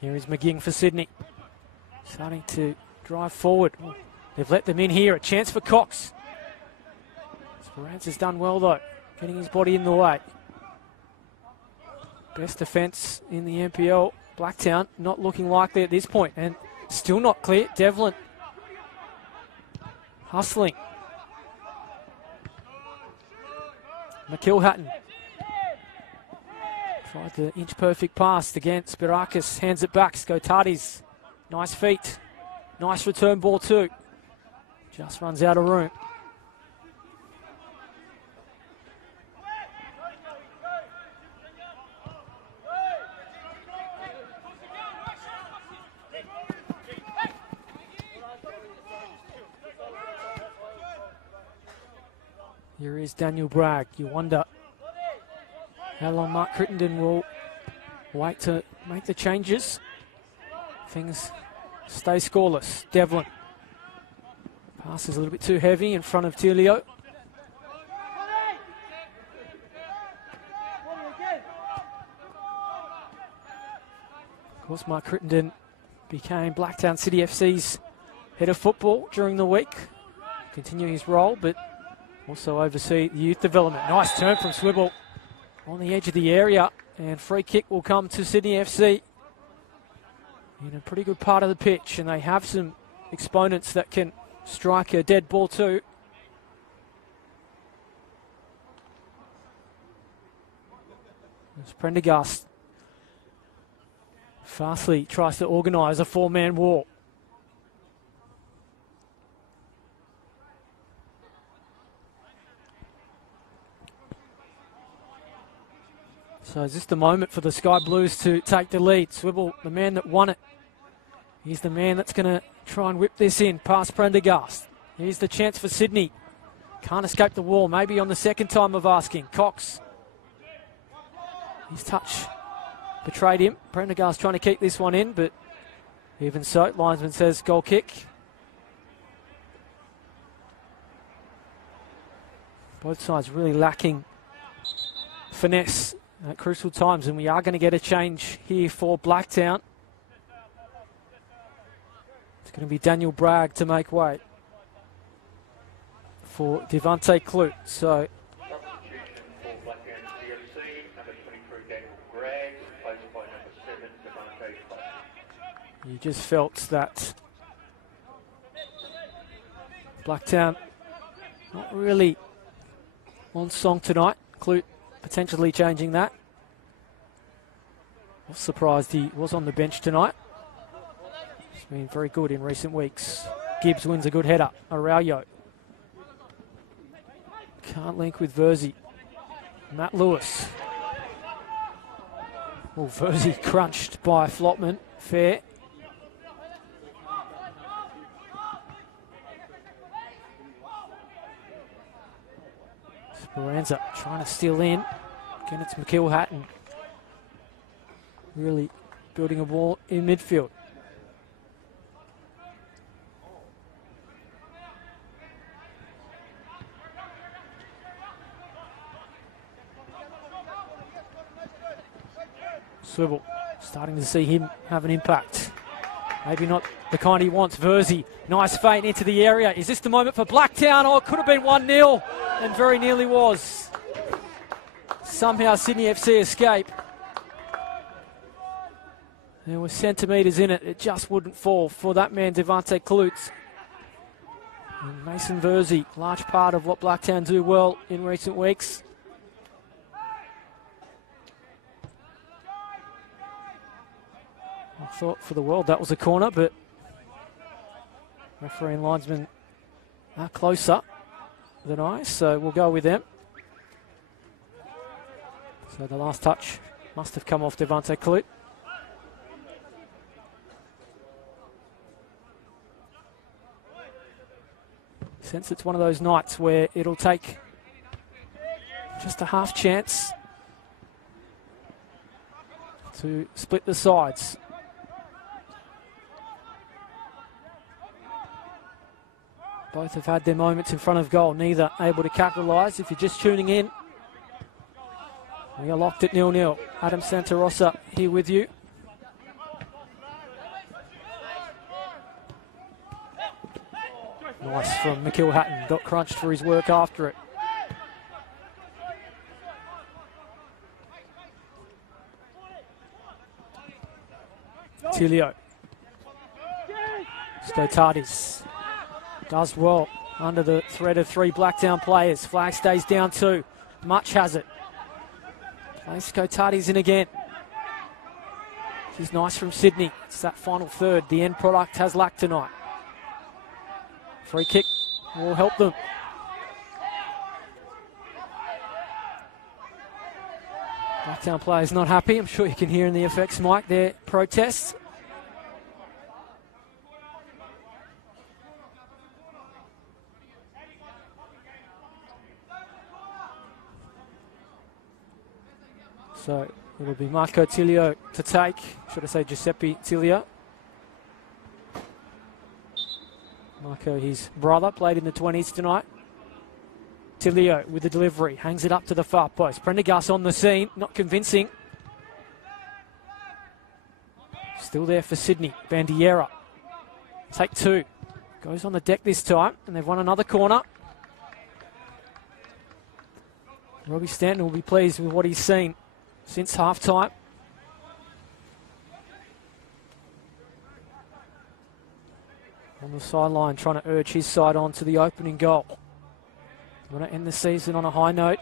Here is McGing for Sydney. Starting to drive forward. They've let them in here. A chance for Cox. Speranza's done well though, getting his body in the way. Best defence in the NPL. Blacktown not looking likely at this point, and still not clear. Devlin hustling. McIlhatton tried the inch perfect pass again. Spirakis hands it back. Skotadis. Nice feet. Nice return ball too. Just runs out of room. Here is Daniel Bragg. You wonder how long Mark Crittenden will wait to make the changes. Things stay scoreless. Devlin. Pass is a little bit too heavy in front of Tilio. Of course, Mark Crittenden became Blacktown City FC's head of football during the week. Continue his role, but also oversee the youth development. Nice turn from Swibble on the edge of the area, and free kick will come to Sydney FC. In a pretty good part of the pitch, and they have some exponents that can strike a dead ball too. As Prendergast fastly tries to organise a four-man wall. So is this the moment for the Sky Blues to take the lead? Swibble, the man that won it. He's the man that's going to try and whip this in past Prendergast. Here's the chance for Sydney. Can't escape the wall, maybe on the second time of asking. Cox. His touch betrayed him. Prendergast trying to keep this one in, but even so, linesman says goal kick. Both sides really lacking finesse at crucial times, and we are going to get a change here for Blacktown. It's going to be Daniel Bragg to make way for Devante Clute. So Substitution for Blacktown CFC, number 23 Daniel Bragg, replaced by number 7 Devante Clute. you just felt that Blacktown not really on song tonight. Clute potentially changing that. I was surprised he was on the bench tonight. He's been very good in recent weeks. Gibbs wins a good header. Araujo can't link with Verzi. Matt Lewis. Oh, Verzi crunched by Flopman. Fair. Speranza trying to steal in. Again, it's McIlhatton. Really building a wall in midfield. Swivel, starting to see him have an impact. Maybe not the kind he wants. Verzi, nice feint into the area. Is this the moment for Blacktown? Oh, it could have been 1-0, and very nearly was. Somehow Sydney FC escape. There were centimetres in it. It just wouldn't fall for that man, Devante Klutz. And Mason Verzi, large part of what Blacktown do well in recent weeks. I thought for the world that was a corner, but referee and linesman are closer than I, so we'll go with them. So the last touch must have come off Devante Klutz. Since it's one of those nights where it'll take just a half chance to split the sides. Both have had their moments in front of goal, neither able to capitalise. If you're just tuning in, we are locked at 0-0. Adam Santarossa here with you. Nice from McIlhatton, got crunched for his work after it. Tilio. Skotadis does well under the threat of three Blacktown players. Flag stays down 2. Much has it. Plays Skotadis in again. This is nice from Sydney. It's that final third. The end product has lacked tonight. Free kick will help them. Blacktown players not happy. I'm sure you can hear in the effects mic their protests. So it'll be Marco Tilio to take. Should I say Giuseppe Tilio? Marco, his brother, played in the 20s tonight. Tilio with the delivery, hangs it up to the far post. Prendergast on the scene, not convincing. Still there for Sydney. Bandiera. Take 2. Goes on the deck this time, and they've won another corner. Robbie Stanton will be pleased with what he's seen since half-time. On the sideline, trying to urge his side on to the opening goal. Want to end the season on a high note.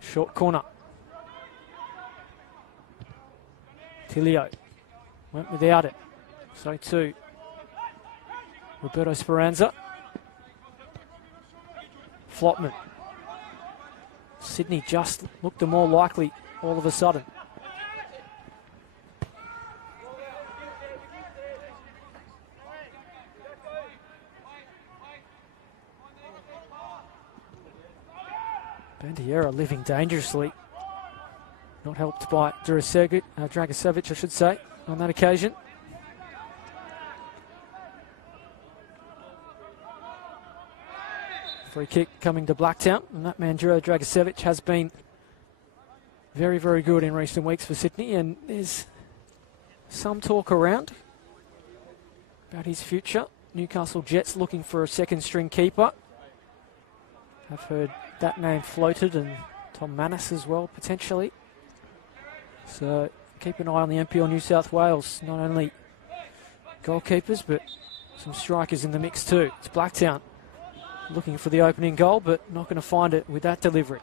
Short corner. Tilio went without it. So too Roberto Speranza. Flopman. Sydney just looked the more likely all of a sudden. Bandiera living dangerously. Not helped by Dragicevic, I should say, on that occasion. Free kick coming to Blacktown, and that man, Juro Dragicevic, has been very, very good in recent weeks for Sydney, and there's some talk around about his future. Newcastle Jets looking for a second-string keeper. I've heard that name floated, and Tom Manus as well, potentially. So keep an eye on the NPL New South Wales. Not only goalkeepers, but some strikers in the mix too. It's Blacktown looking for the opening goal, but not going to find it with that delivery.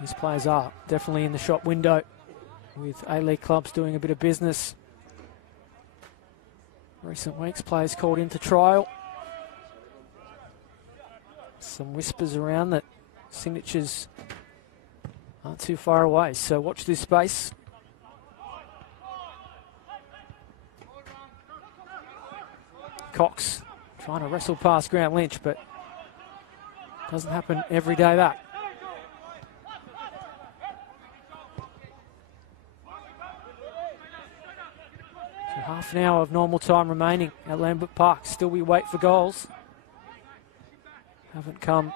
These players are definitely in the shop window, with A-League clubs doing a bit of business. Recent weeks, players called into trial. Some whispers around that signatures aren't too far away, so watch this space. Cox trying to wrestle past Grant Lynch, but doesn't happen every day that. So half an hour of normal time remaining at Lambert Park. Still we wait for goals. Haven't come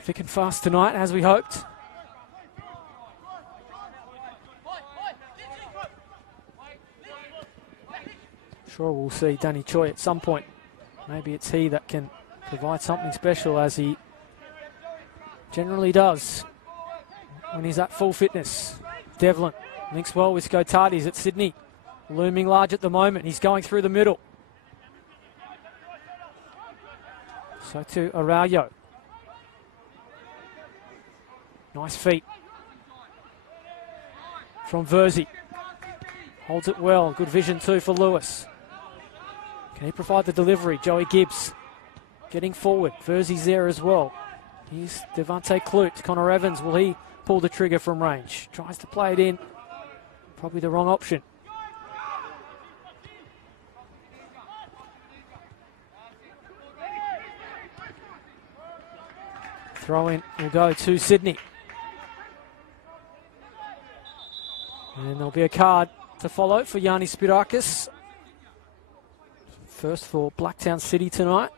thick and fast tonight as we hoped. Sure, we'll see Danny Choi at some point. Maybe it's he that can provide something special, as he generally does when he's at full fitness. Devlin links well with Skotadis at Sydney. Looming large at the moment. He's going through the middle. So to Araujo. Nice feet from Verzi. Holds it well. Good vision too for Lewis. Can he provide the delivery? Joey Gibbs getting forward. Verzi's there as well. Here's Devante Kloot. Connor Evans, will he pull the trigger from range? Tries to play it in. Probably the wrong option. Throw in will go to Sydney. And there'll be a card to follow for Yanis Spirakis. First for Blacktown City tonight.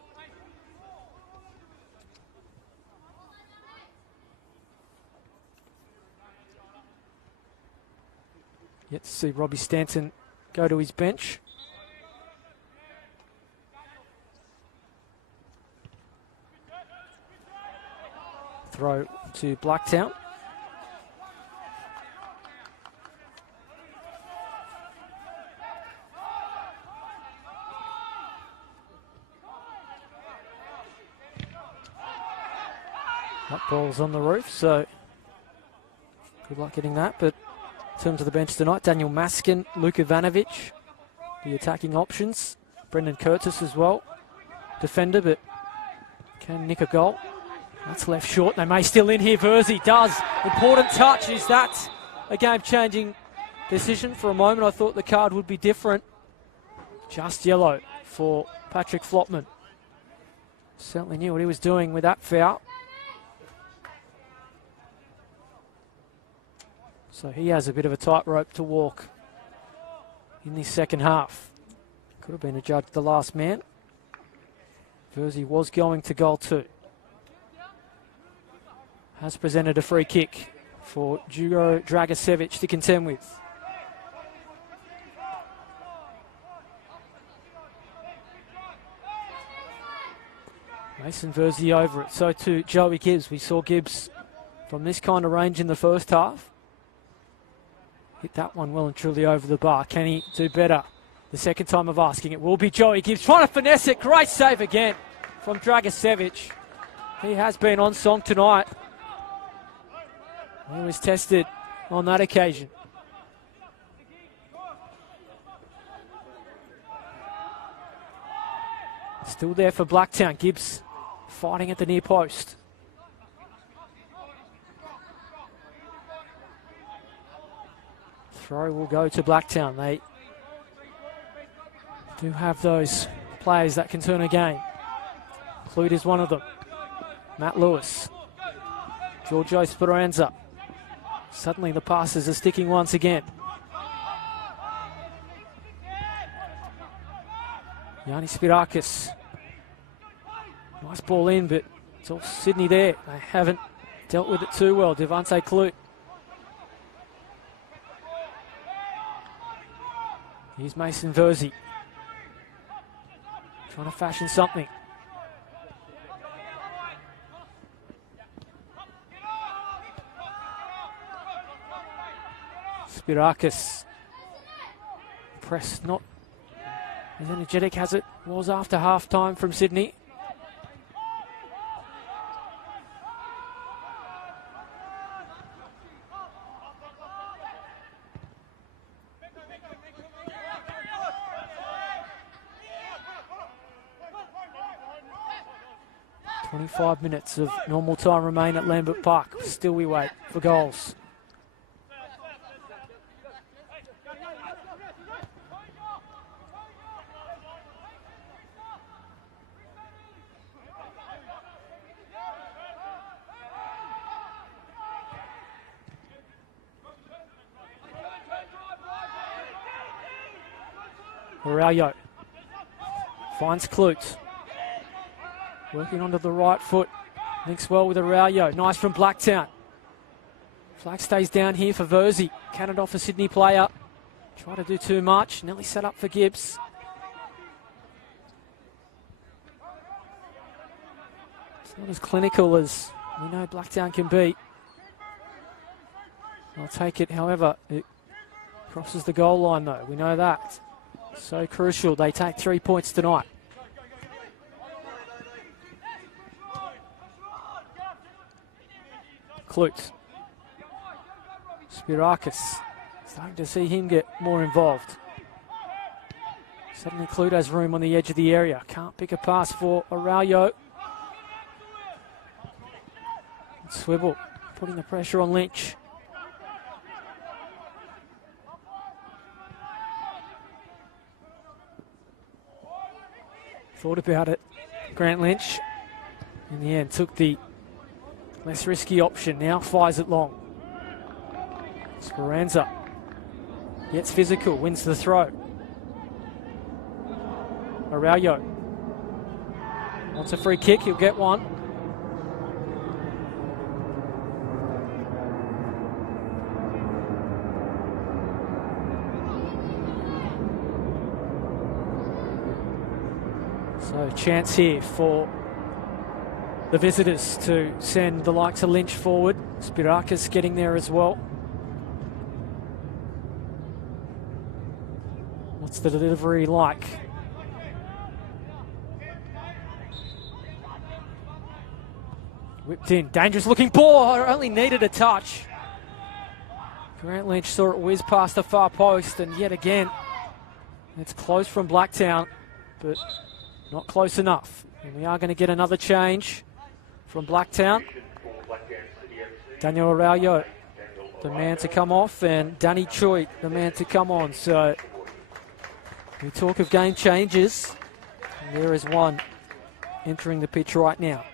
Yet to see Robbie Stanton go to his bench. Throw to Blacktown. That ball's on the roof, so good luck getting that. But in terms of the bench tonight, Daniel Maskin, Luka Ivanovic, the attacking options. Brendan Curtis as well, defender, but can nick a goal. That's left short. They may still in here. Verzi does. Important touch. Is that a game-changing decision? For a moment, I thought the card would be different. Just yellow for Patrick Flopman. Certainly knew what he was doing with that foul. So he has a bit of a tightrope to walk in this second half. Could have been adjudged the last man. Verzi was going to goal too. Has presented a free kick for Djuro Dragicevic to contend with. Mason Verzi over it. So to Joey Gibbs. We saw Gibbs from this kind of range in the first half. Hit that one well and truly over the bar. Can he do better? The second time of asking, it will be Joey Gibbs trying to finesse it. Great save again from Dragicevic. He has been on song tonight. He was tested on that occasion. Still there for Blacktown. Gibbs fighting at the near post. Throw will go to Blacktown. They do have those players that can turn a game. Kloot is one of them. Matt Lewis. Giorgio Speranza. Suddenly the passes are sticking once again. Yanis Spirakis. Nice ball in, but it's all Sydney there. They haven't dealt with it too well. Devante Kloot. Here's Mason Verzi. Trying to fashion something. Spirakis. Press not as energetic as it was after half time from Sydney. 25 minutes of normal time remain at Lambert Park. Still we wait for goals. Araujo finds Klutz. Working onto the right foot. Links well with Araujo. Nice from Blacktown. Flag stays down here for Verzi. Can it off a Sydney player. Try to do too much. Nearly set up for Gibbs. It's not as clinical as we know Blacktown can be. I'll take it, however, it crosses the goal line though. We know that. So crucial. They take 3 points tonight. Klutz. Spirakis. Starting to see him get more involved. Suddenly Klutz has room on the edge of the area. Can't pick a pass for Araujo. Swivel putting the pressure on Lynch. Thought about it. Grant Lynch, in the end, took the less risky option. Now fires it long. Speranza gets physical, wins the throw. Araujo wants a free kick, he'll get one. So chance here for the visitors to send the likes of Lynch forward. Spirakis getting there as well. What's the delivery like? Whipped in, dangerous looking ball, only needed a touch. Grant Lynch saw it whiz past the far post, and yet again, it's close from Blacktown, but not close enough. And we are going to get another change from Blacktown. Daniel Araujo, the man to come off, and Danny Choi, the man to come on. So we talk of game changes, and there is one entering the pitch right now.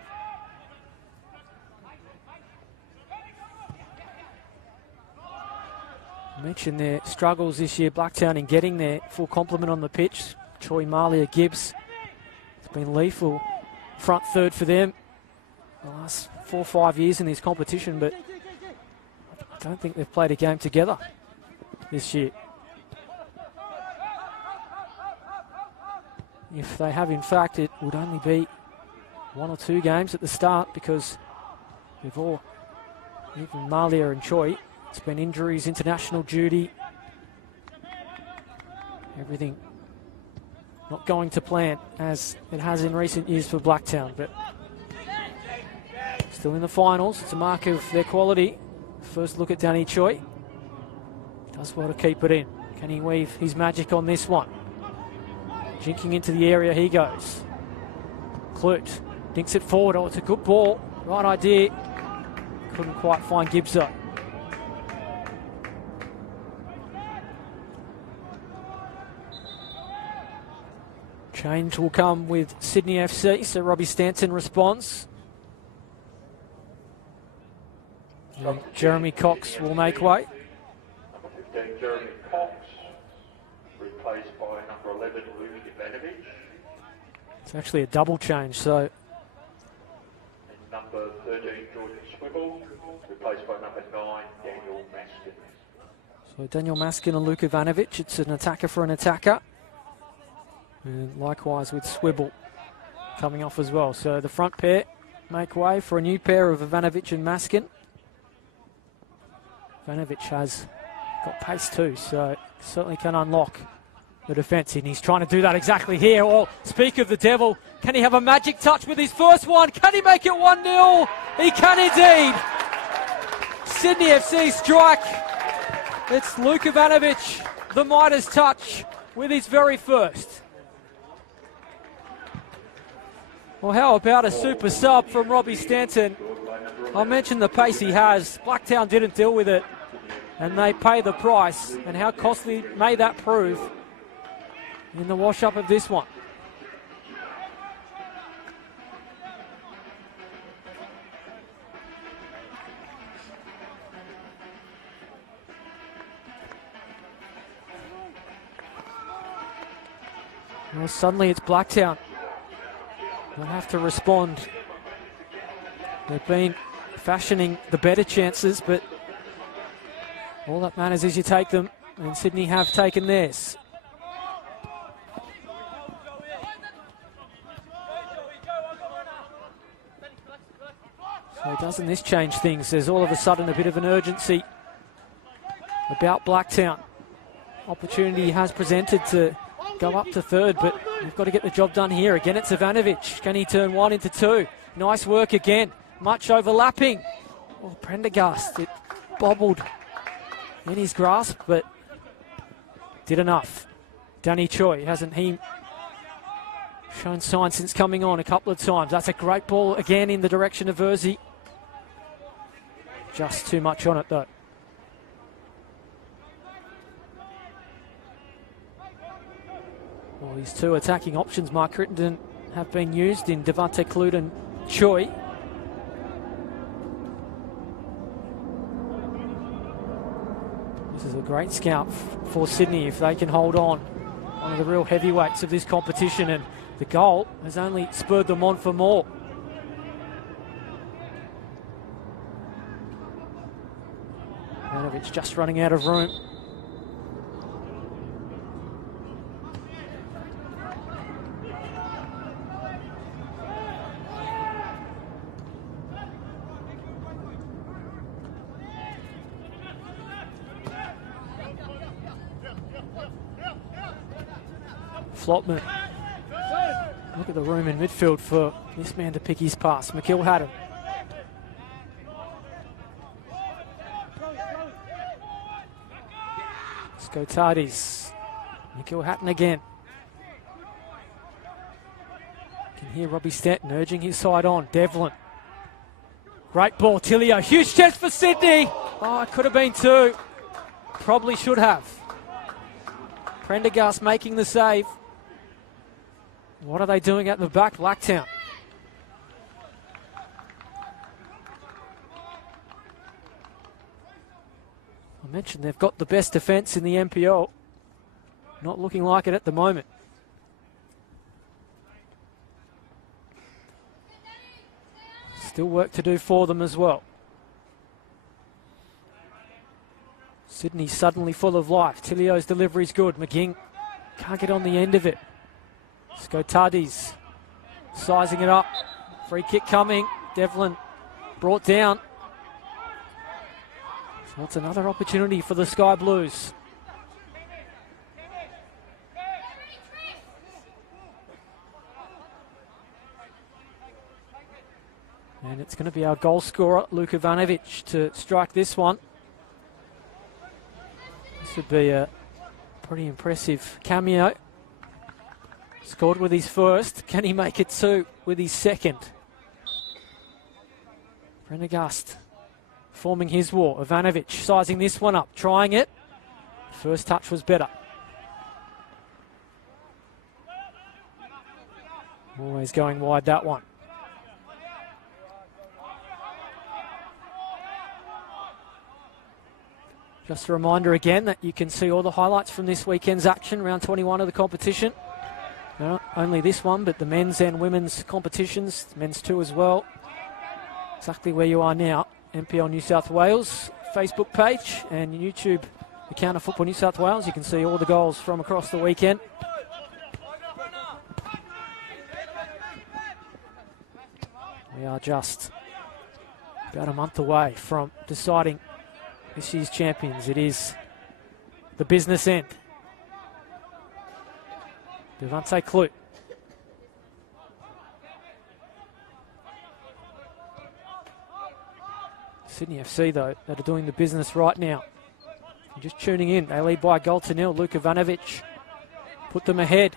I mentioned their struggles this year, Blacktown, in getting their full complement on the pitch. Choi, Malia, Gibbs. It's been lethal front third for them the last 4 or 5 years in this competition, but I don't think they've played a game together this year. If they have, in fact, it would only be 1 or 2 games at the start, because they've all, even Malia and Choi, it's been injuries, international duty, everything not going to plan as it has in recent years for Blacktown, but still in the finals. It's a mark of their quality. First look at Danny Choi. Does well to keep it in. Can he weave his magic on this one? Jinking into the area he goes. Klutz dinks it forward. Oh, it's a good ball. Right idea. Couldn't quite find Gibbs though. Change will come with Sydney FC, so Robbie Stanton responds. And Jeremy Cox will make way. Number 15, Jeremy Cox, replaced by number 11, Luke Ivanovic. It's actually a double change, so. And number 13, Jordan Swivel, replaced by number 9, Daniel Maskin. So Daniel Maskin and Luke Ivanovic, it's an attacker for an attacker. And likewise with Swibble coming off as well. So the front pair make way for a new pair of Ivanovic and Maskin. Ivanovic has got pace too, so certainly can unlock the defence. And he's trying to do that exactly here. Well, speak of the devil, can he have a magic touch with his first one? Can he make it 1-0? He can indeed. Sydney FC strike. It's Luke Ivanovic, the Midas touch, with his very first. Well, how about a super sub from Robbie Stanton? I mentioned the pace he has. Blacktown didn't deal with it, and they pay the price. And how costly may that prove in the wash-up of this one? Well, suddenly it's Blacktown. They'll have to respond. They've been fashioning the better chances, but all that matters is you take them, and Sydney have taken theirs. So doesn't this change things? There's all of a sudden a bit of an urgency about Blacktown. Opportunity has presented to go up to third, but you've got to get the job done here. Again, it's Ivanovic. Can he turn one into two? Nice work again. Much overlapping. Oh, Prendergast, it bobbled in his grasp, but did enough. Danny Choi, hasn't he shown signs since coming on a couple of times? That's a great ball again in the direction of Verzi. Just too much on it, though. Well, these two attacking options, Mark Crittenden, have been used in Devante Clute and Choi. This is a great scout for Sydney if they can hold on. One of the real heavyweights of this competition, and the goal has only spurred them on for more. Ivanovic just running out of room. Flopman. Look at the room in midfield for this man to pick his pass. McKill had him. Scotardis. McKill Hatton again. Can hear Robbie Stanton urging his side on. Devlin. Great ball, Tilio. Huge chance for Sydney. Oh, it could have been two. Probably should have. Prendergast making the save. What are they doing at the back, Blacktown? I mentioned they've got the best defence in the NPL. Not looking like it at the moment. Still work to do for them as well. Sydney suddenly full of life. Tilio's delivery's good. McGing can't get on the end of it. Scotardis sizing it up. Free kick coming. Devlin brought down. So it's another opportunity for the Sky Blues. And it's going to be our goal scorer, Luka Ivanovic, to strike this one. This would be a pretty impressive cameo. Scored with his first. Can he make it two with his second? Prendergast forming his war. Ivanovic sizing this one up, trying it. First touch was better. Always going wide, that one. Just a reminder again that you can see all the highlights from this weekend's action, round 21 of the competition. Not only this one, but the men's and women's competitions, men's too as well. Exactly where you are now. NPL New South Wales Facebook page and YouTube account of Football New South Wales. You can see all the goals from across the weekend. We are just about a month away from deciding this year's champions. It is the business end. Devante Clute. Sydney FC, though, that are doing the business right now. You're just tuning in. They lead by a goal to nil. Luka Ivanovic put them ahead.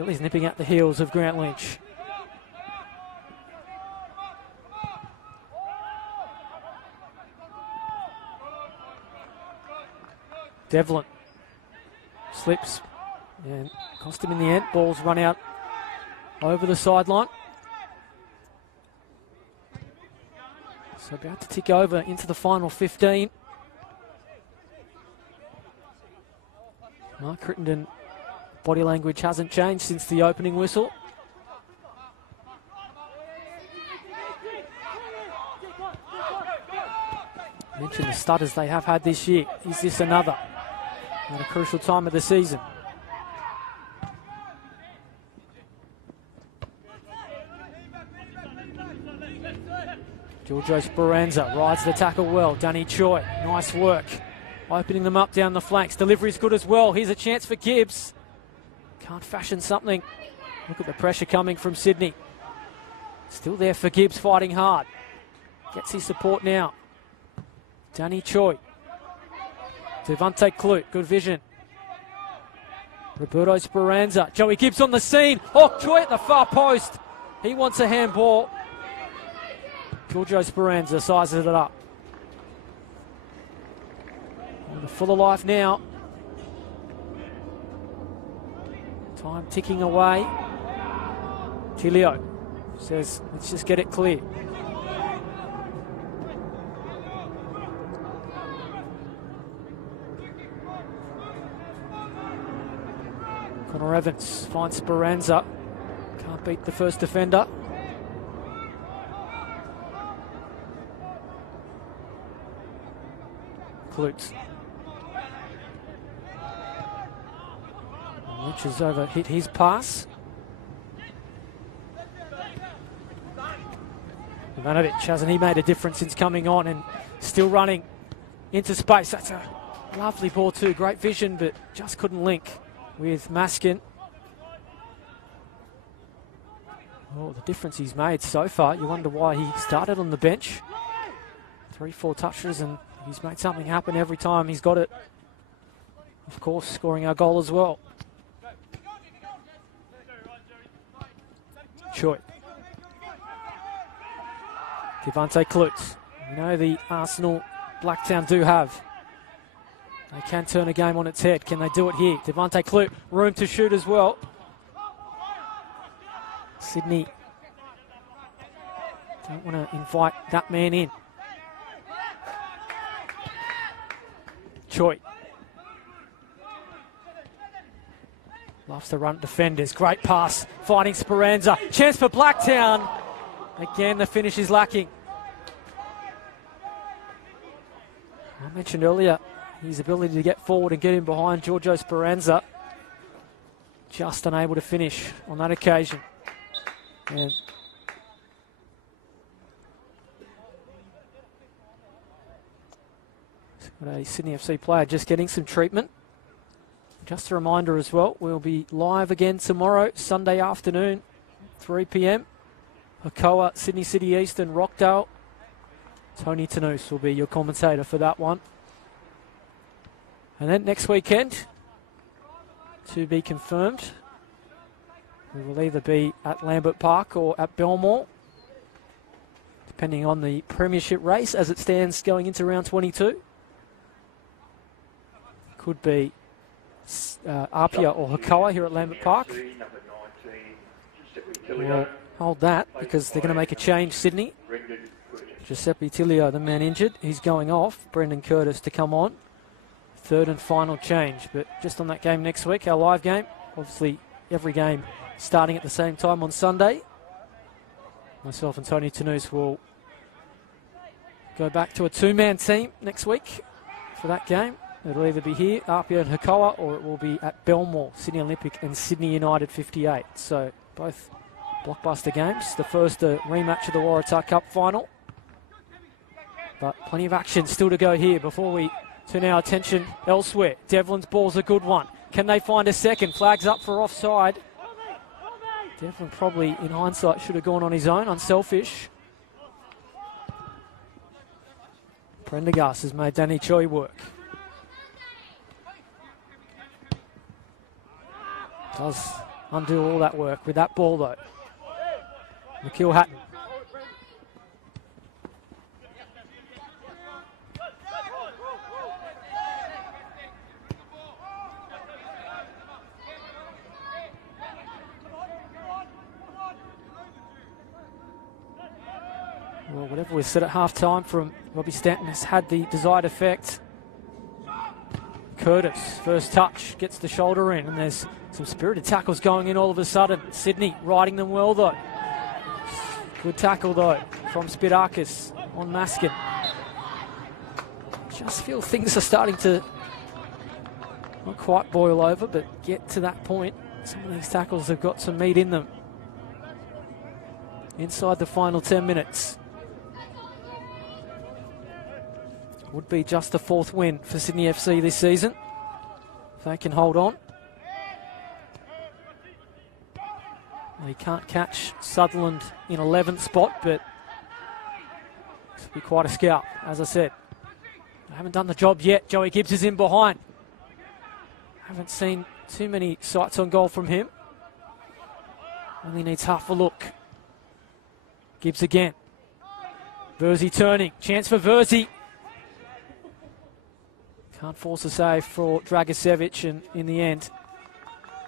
Still he's nipping at the heels of Grant Lynch. Devlin slips and cost him in the end. Ball's run out over the sideline. So about to tick over into the final 15. Mark Crittenden, body language hasn't changed since the opening whistle. Mention the stutters they have had this year. Is this another? At a crucial time of the season. Giorgio Speranza rides the tackle well. Danny Choi, nice work. Opening them up down the flanks. Delivery's good as well. Here's a chance for Gibbs. Can't fashion something. Look at the pressure coming from Sydney. Still there for Gibbs, fighting hard. Gets his support now. Danny Choi. Devante Clute, good vision. Roberto Speranza. Joey Gibbs on the scene. Oh, Choi at the far post. He wants a handball. Giorgio Speranza sizes it up. Full of life now. Time ticking away. Tilio says, let's just get it clear. Connor Evans finds Speranza. Can't beat the first defender. Klutz. Lynch has hit his pass. Ivanovic, hasn't he made a difference since coming on and still running into space? That's a lovely ball too. Great vision, but just couldn't link with Maskin. Oh, the difference he's made so far. You wonder why he started on the bench. 3-4 touches and he's made something happen every time he's got it. Of course, scoring our goal as well. Choi. Devante Klutz. You know the Arsenal Blacktown do have. They can turn a game on its head. Can they do it here? Devante Klutz, room to shoot as well. Sydney don't want to invite that man in. Choi. Loves to run defenders. Great pass. Finding Speranza. Chance for Blacktown. Again, the finish is lacking. I mentioned earlier his ability to get forward and get in behind Giorgio Speranza. Just unable to finish on that occasion. And got a Sydney FC player just getting some treatment. Just a reminder as well, we'll be live again tomorrow, Sunday afternoon, 3 p.m. Hakoah, Sydney City Eastern, Rockdale. Tony Tanous will be your commentator for that one. And then next weekend, to be confirmed, we will either be at Lambert Park or at Belmore, depending on the premiership race as it stands going into round 22. Could be Apia or Hakoah here at Lambert Park. We'll hold that because they're going to make a change, Sydney. Giuseppe Tilio, the man injured, he's going off. Brendan Curtis to come on. Third and final change. But just on that game next week, our live game, obviously every game starting at the same time on Sunday. Myself and Tony Tanous will go back to a two-man team next week for that game. It'll either be here, Apia and Hakoah, or it will be at Belmore, Sydney Olympic and Sydney United 58. So both blockbuster games. The first a rematch of the Waratah Cup final. But plenty of action still to go here before we turn our attention elsewhere. Devlin's ball's a good one. Can they find a second? Flags up for offside. Devlin probably, in hindsight, should have gone on his own, unselfish. Prendergast has made Danny Choi work. Does undo all that work with that ball, though. McKeel Hatton. Well, whatever we said at half-time from Robbie Stanton has had the desired effect. Curtis, first touch, gets the shoulder in, and there's some spirited tackles going in all of a sudden. Sydney riding them well, though. Good tackle, though, from Spidakis on Maskin. Just feel things are starting to not quite boil over, but get to that point. Some of these tackles have got some meat in them. Inside the final 10 minutes. Would be just the 4th win for Sydney FC this season, if they can hold on. They can't catch Sutherland in 11th spot, but this will be quite a scalp, as I said. They haven't done the job yet. Joey Gibbs is in behind. Haven't seen too many sights on goal from him. Only needs half a look. Gibbs again. Verzi turning. Chance for Verzi. Can't force a save for Dragicevic, and in the end,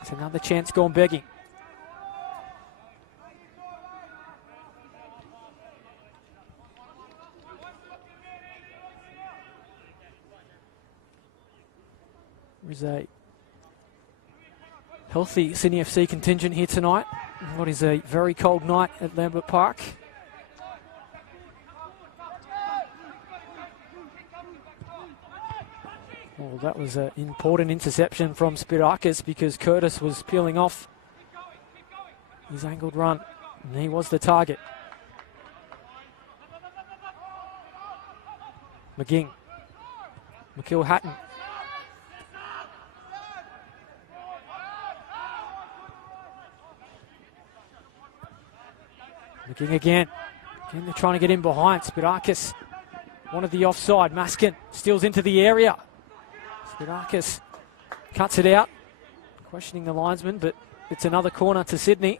it's another chance gone begging. There's a healthy Sydney FC contingent here tonight. What is a very cold night at Lambert Park. Well, that was an important interception from Spidakis because Curtis was peeling off his angled run, and he was the target. McGing. McKeel Hatton. McGing again. Again, they're trying to get in behind. Spidakis wanted the offside. Maskin steals into the area. Spidakis cuts it out, questioning the linesman, but it's another corner to Sydney.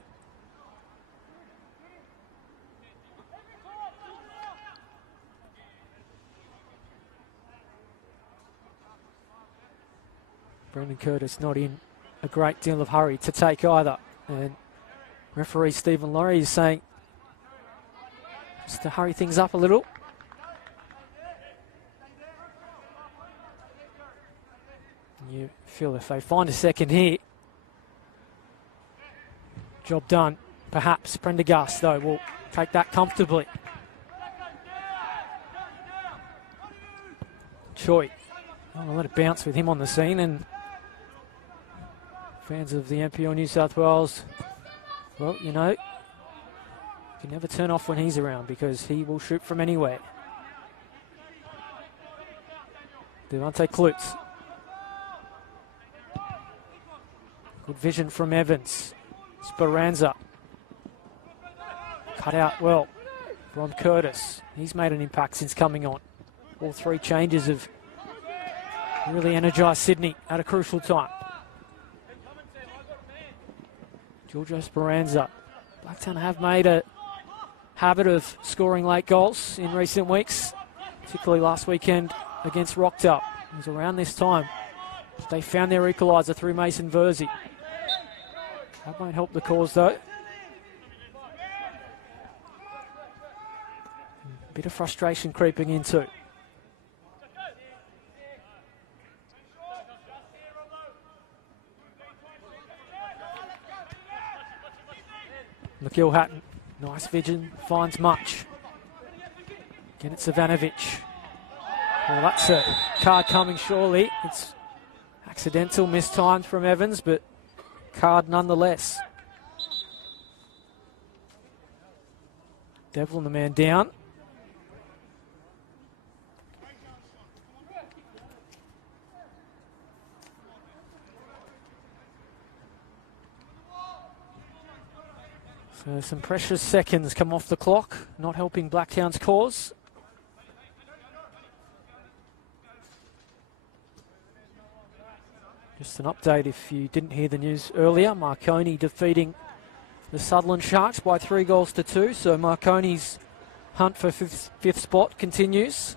Brendan Curtis not in a great deal of hurry to take either. And referee Stephen Laurie is saying just to hurry things up a little. You feel if they find a second here, job done. Perhaps Prendergast, though, will take that comfortably. Choi, I'll let it bounce with him on the scene, and fans of the NPL New South Wales, well, you know, you can never turn off when he's around because he will shoot from anywhere. Devante Klutz. Good vision from Evans. Speranza. Cut out well from Curtis. He's made an impact since coming on. All 3 changes have really energised Sydney at a crucial time. Giorgio Speranza. Blacktown have made a habit of scoring late goals in recent weeks, particularly last weekend against Rockdale. It was around this time they found their equaliser through Mason Verzi. That won't help the cause, though. Bit of frustration creeping in too. McKeel Hatton, nice vision, finds much. Again, it's Ivanovic. Well, that's a card coming surely. It's accidental, mistimed from Evans, but card nonetheless. Devlin, the man down. So some precious seconds come off the clock, not helping Blacktown's cause. Just an update if you didn't hear the news earlier. Marconi defeating the Sutherland Sharks by 3-2. So Marconi's hunt for fifth spot continues.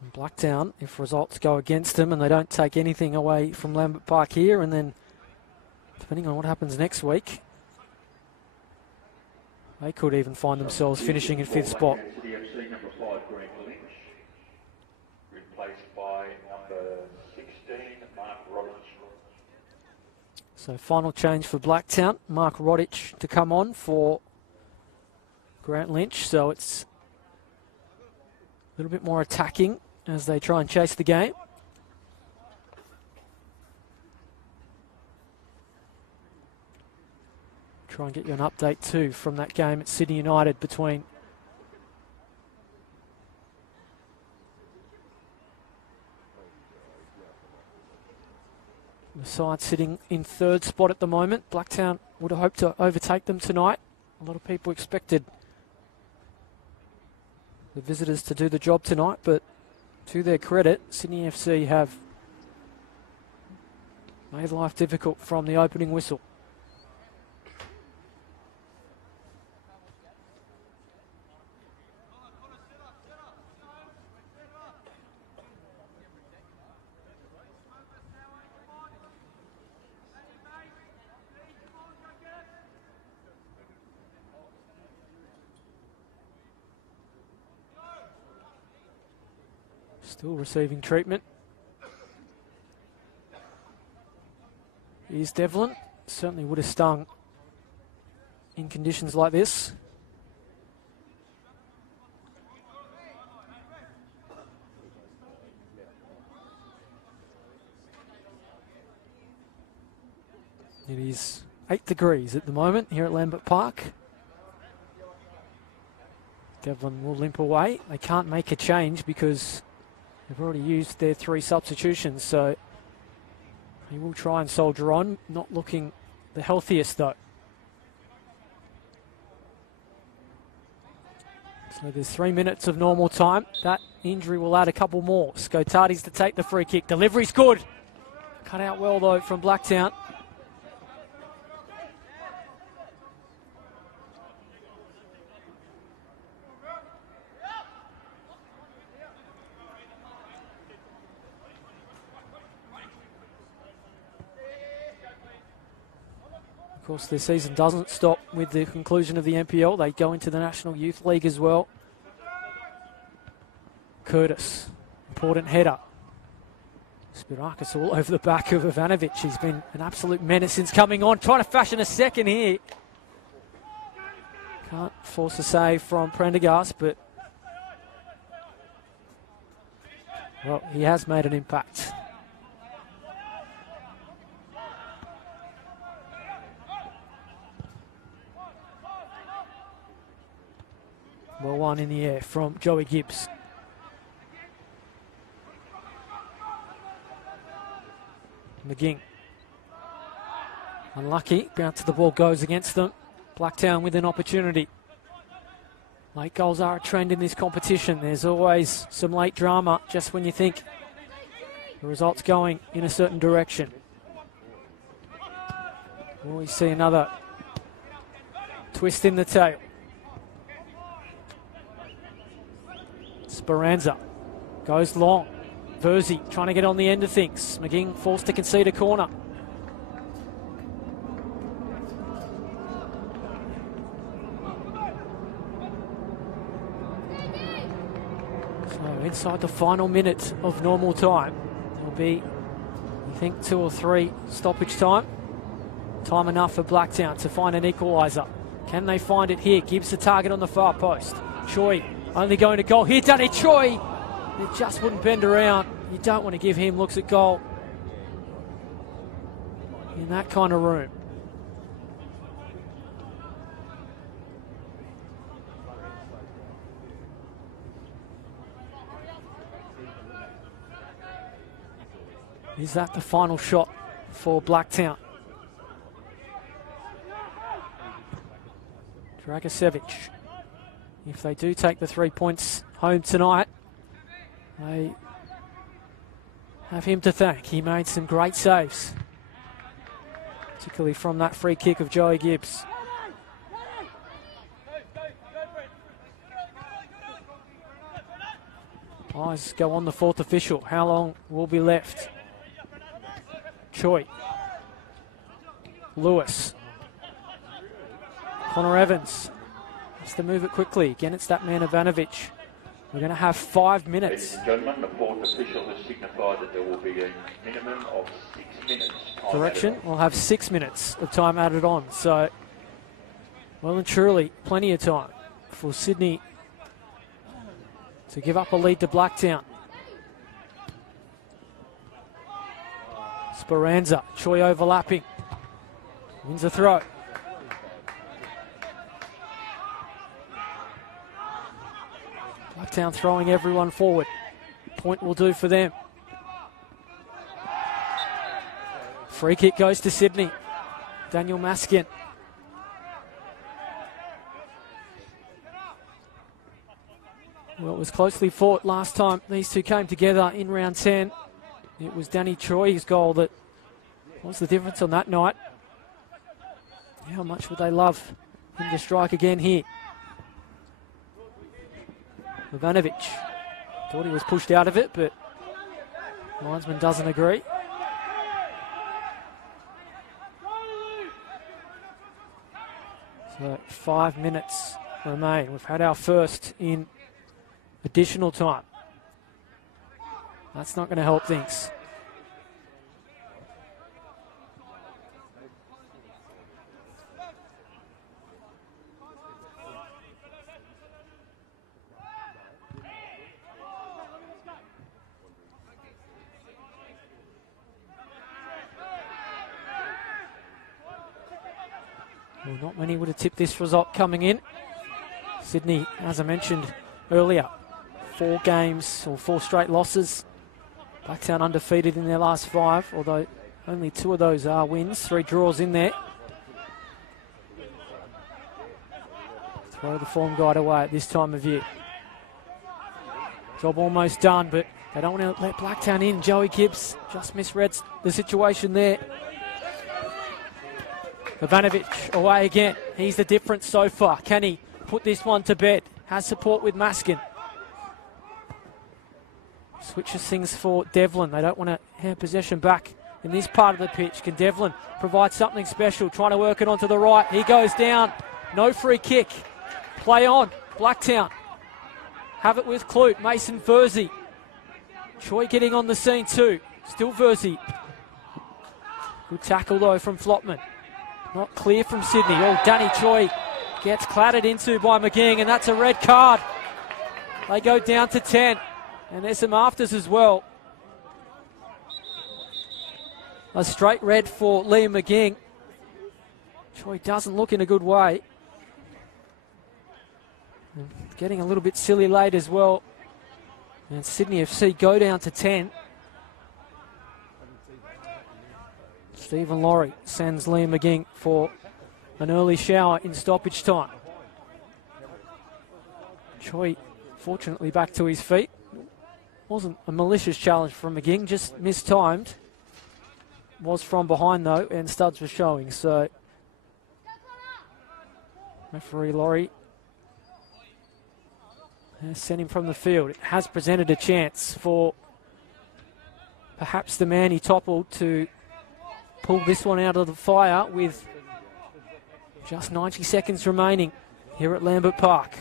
And Blacktown, if results go against them and they don't take anything away from Lambert Park here, and then depending on what happens next week, they could even find themselves finishing in 5th spot. CDFC number 5, Grant Lynch, replaced by number 16, Mark Rodich. So final change for Blacktown, Mark Rodich to come on for Grant Lynch. So it's a little bit more attacking as they try and chase the game. Try and get you an update too from that game at Sydney United between the side sitting in 3rd spot at the moment. Blacktown would have hoped to overtake them tonight. A lot of people expected the visitors to do the job tonight, but to their credit, Sydney FC have made life difficult from the opening whistle. Still receiving treatment. Here's Devlin. Certainly would have stung in conditions like this. It is 8 degrees at the moment here at Lambert Park. Devlin will limp away. They can't make a change because they've already used their 3 substitutions, so he will try and soldier on. Not looking the healthiest though. So there's 3 minutes of normal time. That injury will add a couple more. Scotati's to take the free kick. Delivery's good. Cut out well though from Blacktown. Of course, their season doesn't stop with the conclusion of the NPL. They go into the National Youth League as well. Curtis, important header. Spirakis all over the back of Ivanovic. He's been an absolute menace since coming on. Trying to fashion a second here. Can't force a save from Prendergast, but well, he has made an impact. Well, one in the air from Joey Gibbs. McGing. Unlucky. Bounce to the ball goes against them. Blacktown with an opportunity. Late goals are a trend in this competition. There's always some late drama just when you think the result's going in a certain direction. We see another twist in the tail. Speranza goes long. Verzi trying to get on the end of things. McGing forced to concede a corner. So inside the final minute of normal time, there'll be, I think, 2 or 3 stoppage time. Time enough for Blacktown to find an equaliser. Can they find it here? Gibbs the target on the far post. Choi only going to goal here. Danny Choi. It just wouldn't bend around. You don't want to give him looks at goal in that kind of room. Is that the final shot for Blacktown? Dragicevic, if they do take the 3 points home tonight, they have him to thank. He made some great saves, particularly from that free kick of Joey Gibbs. Eyes go on the fourth official. How long will be left? Choi. Lewis. Connor Evans has to move it quickly. Again, it's that man Ivanovic. We're going to have 5 minutes. Ladies and gentlemen, the fourth official has signified that there will be a minimum of 6 minutes. Correction, we'll have 6 minutes of time added on. So, well and truly, plenty of time for Sydney to give up a lead to Blacktown. Speranza, Choi overlapping. Wins a throw. Blacktown throwing everyone forward. Point will do for them. Free kick goes to Sydney. Daniel Maskin. Well, it was closely fought last time these two came together in round 10. It was Danny Choi's goal that was the difference on that night. How much would they love him to strike again here? Ivanovic thought he was pushed out of it, but linesman doesn't agree. So 5 minutes remain. We've had our first in additional time. That's not going to help things. Well, not many would have tipped this result coming in. Sydney, as I mentioned earlier, 4 games or 4 straight losses. Blacktown undefeated in their last 5, although only 2 of those are wins. 3 draws in there. Throw the form guide away at this time of year. Job almost done, but they don't want to let Blacktown in. Joey Gibbs just misread the situation there. Ivanovic away again. He's the difference so far. Can he put this one to bed? Has support with Maskin. Switches things for Devlin. They don't want to hand possession back in this part of the pitch. Can Devlin provide something special? Trying to work it onto the right. He goes down. No free kick. Play on. Blacktown have it with Clute. Mason Verzi. Choi getting on the scene too. Still Verzi. Good tackle though from Flopman. Not clear from Sydney. Oh, Danny Choi gets clattered into by McGing, and that's a red card. They go down to 10, and there's some afters as well. A straight red for Liam McGing. Choi doesn't look in a good way. And getting a little bit silly late as well. And Sydney FC go down to 10. Stephen Laurie sends Liam McGing for an early shower in stoppage time. Choi, fortunately, back to his feet. Wasn't a malicious challenge from McGing, just mistimed. Was from behind, though, and studs were showing. So, referee Laurie has sent him from the field. It has presented a chance for perhaps the man he toppled to pull this one out of the fire with just 90 seconds remaining here at Lambert Park.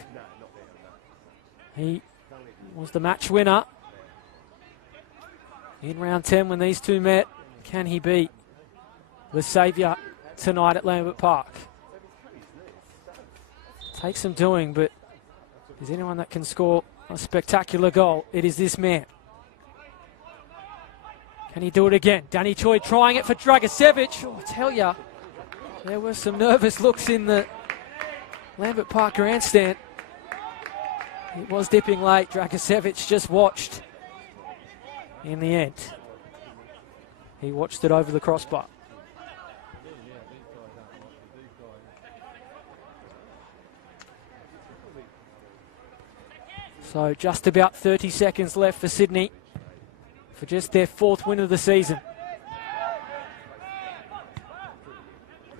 He was the match winner in round 10 when these two met. Can he be the saviour tonight at Lambert Park? Takes some doing, but if there's anyone that can score a spectacular goal, it is this man. Can he do it again? Danny Choi trying it for Dragicevic. Oh, I tell ya, there were some nervous looks in the Lambert Park grandstand. It was dipping late. Dragicevic just watched. In the end, he watched it over the crossbar. So just about 30 seconds left for Sydney for just their 4th win of the season.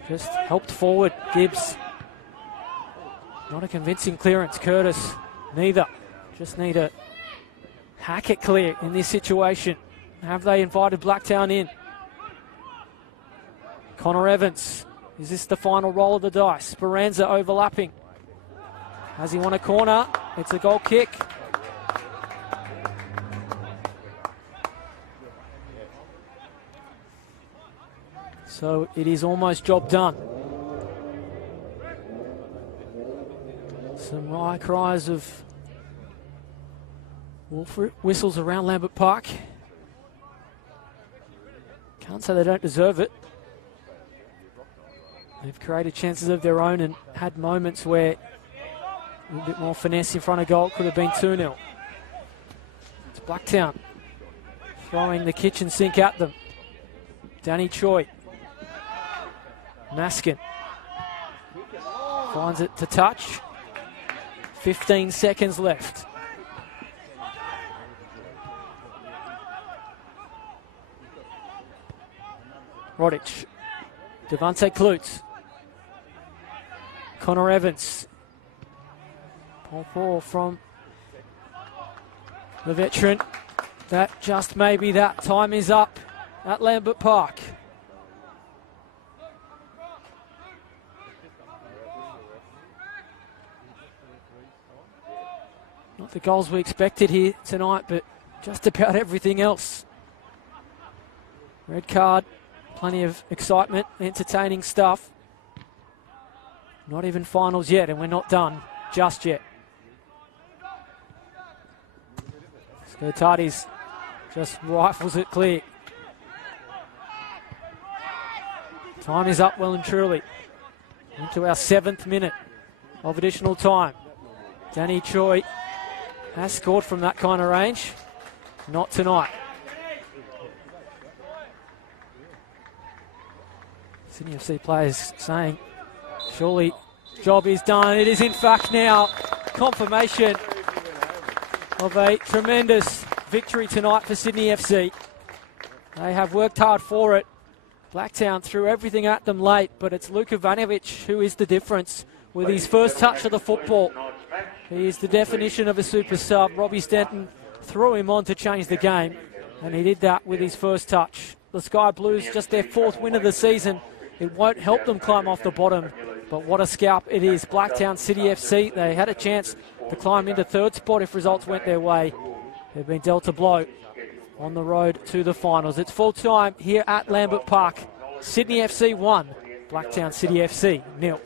Just helped forward, Gibbs. Not a convincing clearance, Curtis. Neither. Just need to hack it clear in this situation. Have they invited Blacktown in? Connor Evans. Is this the final roll of the dice? Speranza overlapping. Has he won a corner? It's a goal kick. So it is almost job done. Some high cries of whistles around Lambert Park. Can't say they don't deserve it. They've created chances of their own and had moments where a little bit more finesse in front of goal could have been 2-0. It's Blacktown throwing the kitchen sink at them. Danny Choi. Maskin finds it to touch. 15 seconds left. Rodic. Devante Klutz. Connor Evans. Paul from the veteran. That just maybe that time is up at Lambert Park. Not the goals we expected here tonight, but just about everything else. Red card, plenty of excitement, entertaining stuff. Not even finals yet, and we're not done just yet. Skotadis just rifles it clear. Time is up well and truly. Into our 7th minute of additional time. Danny Choi has scored from that kind of range. Not tonight. Sydney FC players saying, surely job is done. It is in fact now confirmation of a tremendous victory tonight for Sydney FC. They have worked hard for it. Blacktown threw everything at them late, but it's Luka Vanovic who is the difference with his first touch of the football. He is the definition of a super sub. Robbie Stenton threw him on to change the game, and he did that with his first touch. The Sky Blues, just their 4th win of the season. It won't help them climb off the bottom, but what a scalp it is. Blacktown City FC, they had a chance to climb into 3rd spot if results went their way. They've been dealt a blow on the road to the finals. It's full time here at Lambert Park. Sydney FC 1, Blacktown City FC 0.